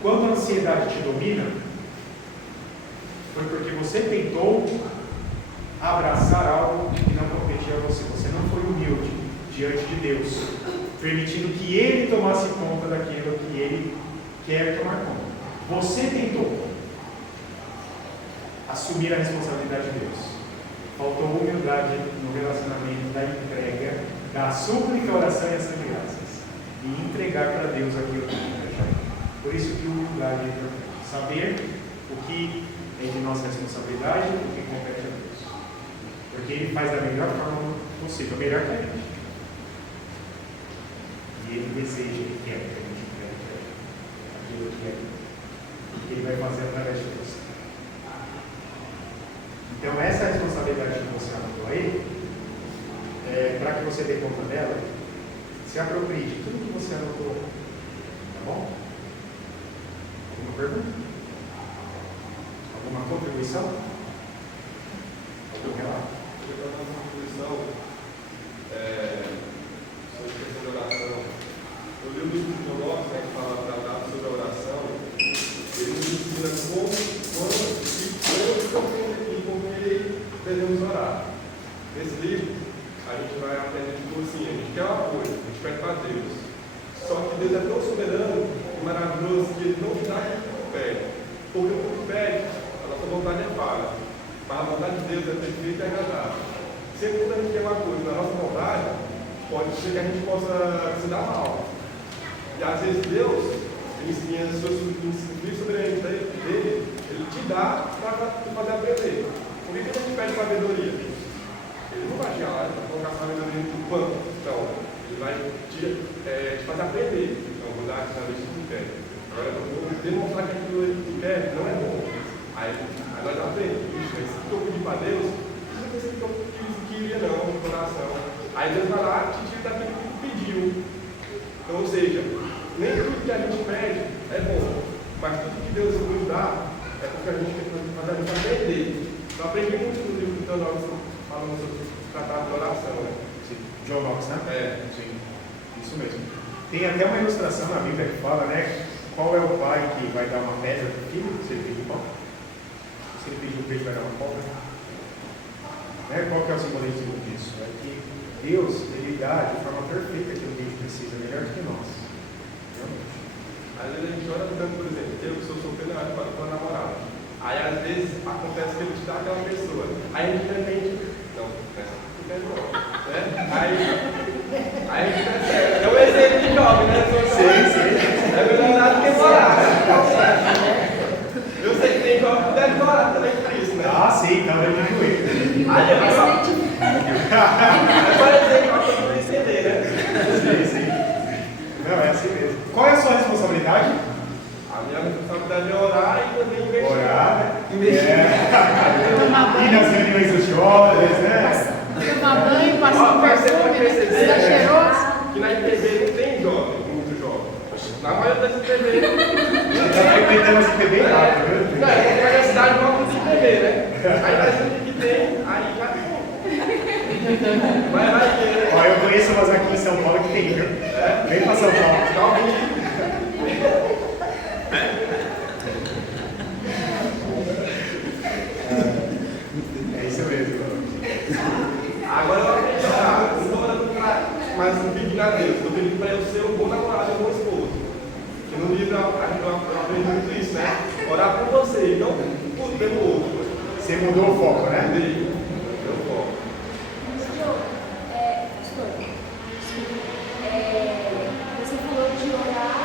Quando a ansiedade te domina, foi porque você tentou abraçar algo que não competia a você. Você não foi humilde diante de Deus, permitindo que Ele tomasse conta daquilo que Ele quer tomar conta. Você tentou assumir a responsabilidade de Deus. Faltou humildade no relacionamento da entrega, da súplica, oração e ação de graças. E entregar para Deus aquilo que compete a Ele. Por isso que humildade é importante. Saber o que é de nossa responsabilidade e o que compete a Deus. Porque Ele faz da melhor forma possível, melhor que a gente. E Ele deseja, Ele quer que a gente entregue aquilo que Ele vai fazer através de você. Então, essa responsabilidade que você anotou aí, para que você dê conta dela, se aproprie de tudo que você anotou. Tá bom? Alguma pergunta? Alguma contribuição? Algum relato? Eu vou dar uma contribuição sobre a questão da oração. Eu li o livro de Colossos, que fala tratado sobre a oração. Ele nos ensina como, quando e como devemos orar. Nesse livro, a gente vai aprender tipo assim: a gente quer uma coisa, a gente pede para Deus. Só que Deus é tão soberano e maravilhoso que Ele não te dá aquilo que tu pede. Porque o que tu pede, a nossa vontade é falha. Mas a vontade de Deus é perfeita e agradável. Sempre quando a gente quer uma coisa na nossa vontade, pode ser que a gente possa se dar mal. E às vezes Deus, em a sua soberania dele, Ele te dá para tu fazer aprender. Por que a gente pede sabedoria? Ele não vai chegar lá e colocar sabedoria no banco. Não. Ele vai te fazer aprender. Então, vou dar a vez que tu quer. Agora, eu vou demonstrar que aquilo que tu quer não é bom. Aí nós aprendemos. Esse que eu pedi para Deus, não é esse que eu queria não, no coração. Aí Deus vai lá e te tira daquilo que tu pediu. Então, ou seja, nem tudo que a gente pede é bom. Mas tudo que Deus nos dá é porque a gente faz a gente aprender. Eu aprendi muito no livro do John Knox falando sobre o tratado de oração, né? Sim. John Knox, né? Sim. Isso mesmo. Tem até uma ilustração na Bíblia que fala, né? Qual é o pai que vai dar uma pedra para o filho? Se ele pedir pão? Se ele pedir um peixe, vai dar uma cobra? Né? Qual que é o simbolismo disso? É que Deus, Ele dá de forma perfeita aquilo que a gente precisa, melhor do que nós. Realmente. Às vezes a gente ora tanto, por exemplo, eu que sou solteiro, eu oro para namorada. Aí às vezes acontece que ele te dá aquela pessoa. Aí a gente de repente, não, não quer não. Né? Aí a gente percebe. É um exemplo de jovem, né? Sim. É melhor nada do que orar. Eu sei que tem jovem que deve orar também por isso, né? Ah, sim, então eu digo ele. Aí eu é só dizer que eu estou para entender, né? Sim. Não, é assim mesmo. Qual é a sua responsabilidade? A minha responsabilidade é orar e também investir. Orar, né? Tomar E banho. nas reuniões dos jovens, né? Tomar banho, passar um Você pode perfume, né? perceber Tá cheiroso. que na IPB não tem jovem, muito jovem. Na maioria das IPB. Já frequentando esse IPB rápido, viu? Não, é a cidade não tem IPB, né? Aí na cidade que tem, aí já tem. Mas vai ter, né? Ó, eu conheço umas aqui em São Paulo que tem, viu? Vem pra São Paulo. Calma. É isso mesmo. Agora eu aprendi a orar. Não estou orando mais pedindo a Deus. Estou pedindo para eu ser um bom namorado e um bom esposo. Porque no livro eu aprendi muito isso, né? Orar por você e não pelo outro. Você mudou o foco, né? Meu foco. Você falou de orar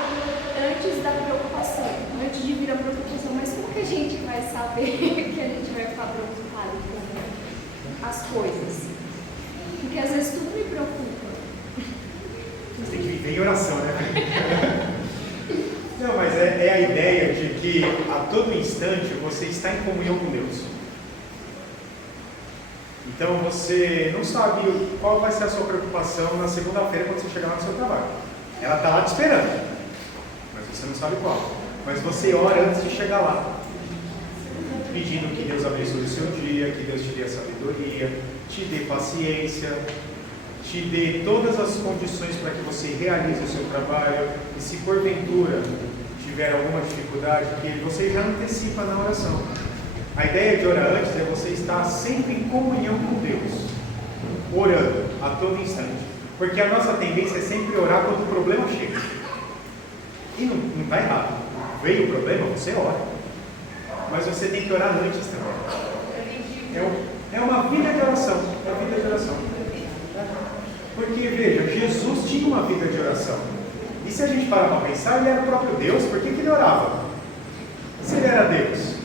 antes da preocupação, antes de vir a preocupação, mas como que a gente vai saber que a gente vai ficar preocupado com as coisas? Porque às vezes tudo me preocupa. Você tem que viver em oração, né? Não, mas é a ideia de que a todo instante você está em comunhão com Deus. Então você não sabe qual vai ser a sua preocupação na segunda-feira quando você chegar lá no seu trabalho. Ela está lá te esperando, mas você não sabe qual. Mas você ora antes de chegar lá, pedindo que Deus abençoe o seu dia, que Deus te dê a sabedoria, te dê paciência, te dê todas as condições para que você realize o seu trabalho. E se porventura tiver alguma dificuldade, que você já antecipa na oração. A ideia de orar antes é você estar sempre em comunhão com Deus, orando a todo instante. Porque a nossa tendência é sempre orar quando o problema chega. E não está errado. Veio o problema, você ora. Mas você tem que orar antes também. É uma vida de oração. É uma vida de oração. Porque, veja, Jesus tinha uma vida de oração. E se a gente parar para pensar, ele era o próprio Deus, por que ele orava? Se ele era Deus.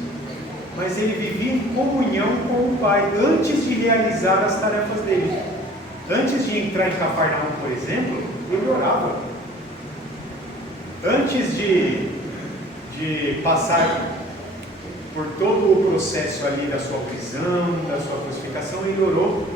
Mas ele vivia em comunhão com o Pai, antes de realizar as tarefas dele. Antes de entrar em Cafarnaum, por exemplo, ele orava. Antes de passar por todo o processo ali da sua prisão, da sua crucificação, ele orou.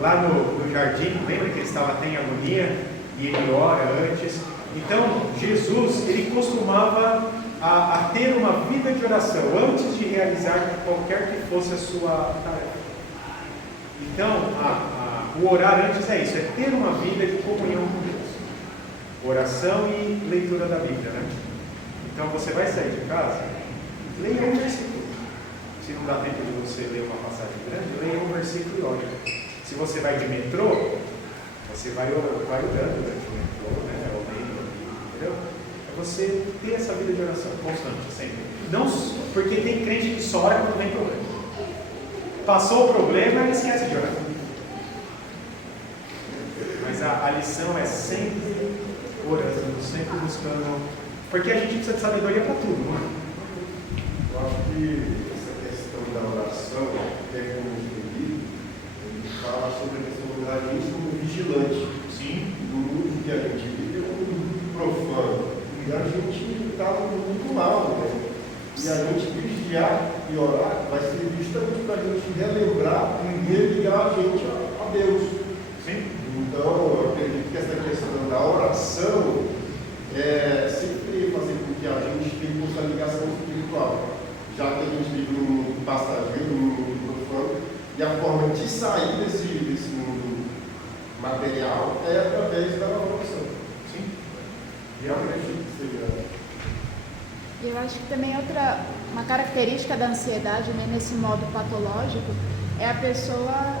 Lá no jardim, lembra que ele estava até em agonia? E ele ora antes. Então, Jesus, ele costumava a ter uma vida de oração antes de realizar qualquer que fosse a sua tarefa. Então, o orar antes é isso, é ter uma vida de comunhão com Deus. Oração e leitura da Bíblia, né? Então, você vai sair de casa, leia um versículo. Se não dá tempo de você ler uma passagem grande, leia um versículo e olha. Se você vai de metrô, você vai orando durante o metrô, né? Entendeu? É você ter essa vida de oração constante, sempre. Não, porque tem crente que só ora quando vem problema. Passou o problema, ele esquece de orar. Mas a lição é sempre orando, sempre buscando. Porque a gente precisa de sabedoria para tudo, não é? Eu acho que essa questão da oração, que é como ele fala sobre a questão da gente como vigilante. Sim. Do mundo que a gente vive, é um mundo profano. E a gente está no mundo mal, né? E a gente vigiar e orar vai ser justamente para a gente relembrar e religar a gente a Deus. Sim. Então, eu acredito que essa questão da oração é sempre fazer com que a gente tenha essa ligação espiritual. Já que a gente vive num mundo passageiro, num mundo profano, e a forma de sair desse mundo material é através da oração. Sim. E eu acredito que seja. Eu acho que também uma característica da ansiedade, né, nesse modo patológico, é a pessoa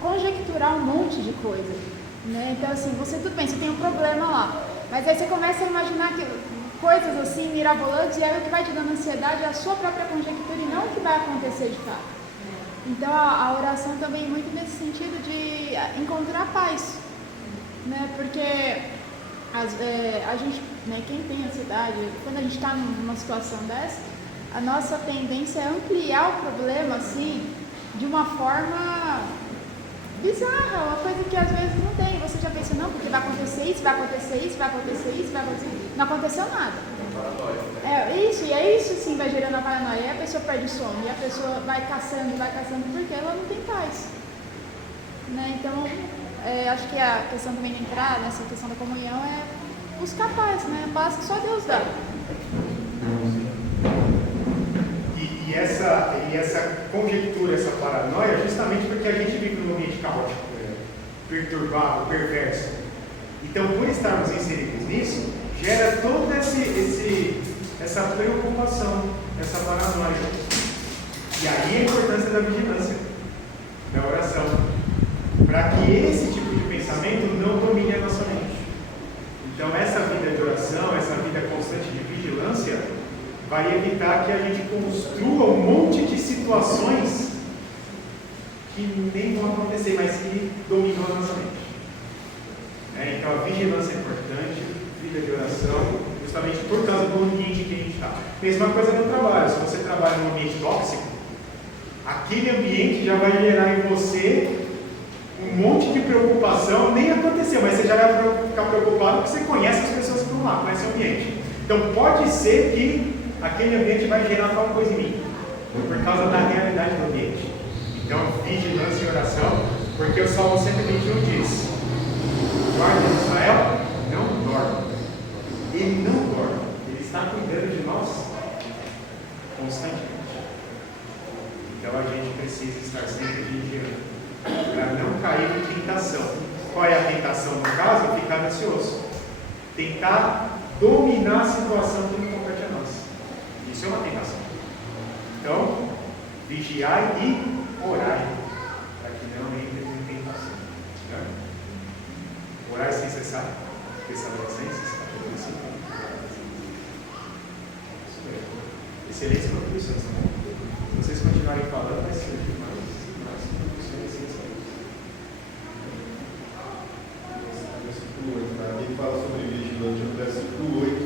conjecturar um monte de coisa, né? Então, assim, tudo bem, você tem um problema lá, mas aí você começa a imaginar coisas assim, mirabolantes, e aí o que vai te dando ansiedade é a sua própria conjectura e não o que vai acontecer de fato. Então, a oração também é muito nesse sentido de encontrar paz, né? Porque a gente, né, quem tem ansiedade, quando a gente está numa situação dessa, a nossa tendência é ampliar o problema, assim, de uma forma bizarra, uma coisa que às vezes não tem. Você já pensa, não, porque vai acontecer isso, vai acontecer isso, vai acontecer isso, vai acontecer isso. Não aconteceu nada. E é isso sim, vai gerando a paranoia. E a pessoa perde o sono, e a pessoa vai caçando, porque ela não tem paz. Né? Então, acho que a questão também de entrar nessa questão da comunhão é buscar paz, né? A paz que só Deus dá. E essa conjectura, essa paranoia, justamente porque a gente vive num ambiente caótico, perturbado, perverso. Então, por estarmos inseridos nisso, gera toda essa preocupação, essa paranoia. E aí a importância da vigilância, da oração, para que esse tipo de pensamento não domine a nossa mente. Então, essa vida de oração, essa vida constante de vigilância, vai evitar que a gente construa um monte de situações que nem vão acontecer, mas que dominam a nossa mente. Então a vigilância é importante, vida de oração, justamente por causa do ambiente que a gente está. Mesma coisa no trabalho, se você trabalha num ambiente tóxico, aquele ambiente já vai gerar em você um monte de preocupação, nem aconteceu, mas você já vai ficar preocupado porque você conhece as pessoas que estão lá, conhece o ambiente. Então pode ser que aquele ambiente vai gerar tal coisa em mim, por causa da realidade do ambiente. Então, vigilância e oração, porque o Salmo 121 diz: guarda de Israel, não dorme. Ele não dorme. Ele está cuidando de nós constantemente. Então a gente precisa estar sempre vigiando para não cair em tentação. Qual é a tentação no caso? Ficar ansioso. Tentar dominar a situação que não compete a nós. Isso é uma tentação. Então, vigiai e orai para que não entre em tentação. Né? Orai sem cessar. Tessalonicenses, capítulo 5. Isso mesmo. Excelentes contribuições, né? Se vocês continuarem falando, vai ser mais contribuições essenciais. Versículo 8, né? Ele fala sobre vigilante no versículo 8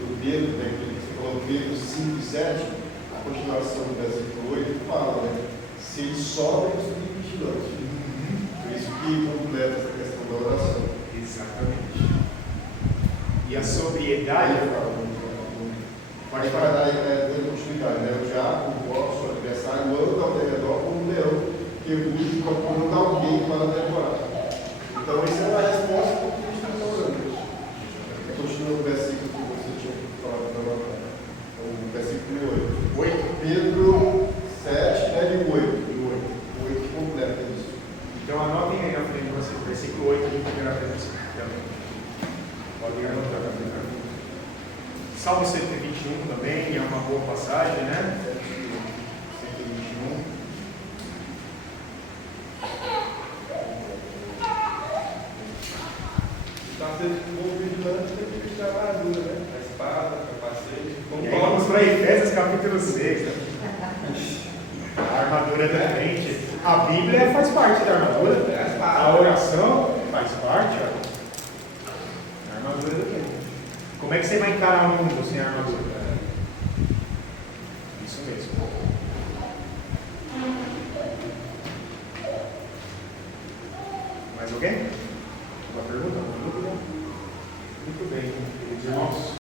do Pedro, né? Que você falou Pedro 5 e 7, a continuação do versículo 8 fala, né? Se ele sobe, eu sou vigilante. Por isso que completa essa questão da oração. Exatamente. E a sobriedade. Pode falar da continuidade, né? O diabo, o vosso adversário, anda ao redor como um leão que busca procurando alguém para devorar. Então, essa é uma resposta para o que a gente está falando. Continua o versículo que você tinha falado para nós. O versículo 8. Pedro 7, pega o 8. O 8 completa isso. Então, anotem aí na frente de vocês, versículo 8 de 1 Pedro. Podem anotar também. Salmo 121 também é uma boa passagem, né? 121. Está sendo um bom vigilante, tem que vigiar a armadura, né? A espada, o capacete. E aí vamos para Efésios capítulo 6. A armadura da frente. A Bíblia faz parte da armadura. A oração faz parte. A armadura do quê? Como é que você vai encarar o mundo sem armadura? Isso mesmo. Mais alguém? Uma pergunta? Uma dúvida? Muito bem, queridos irmãos.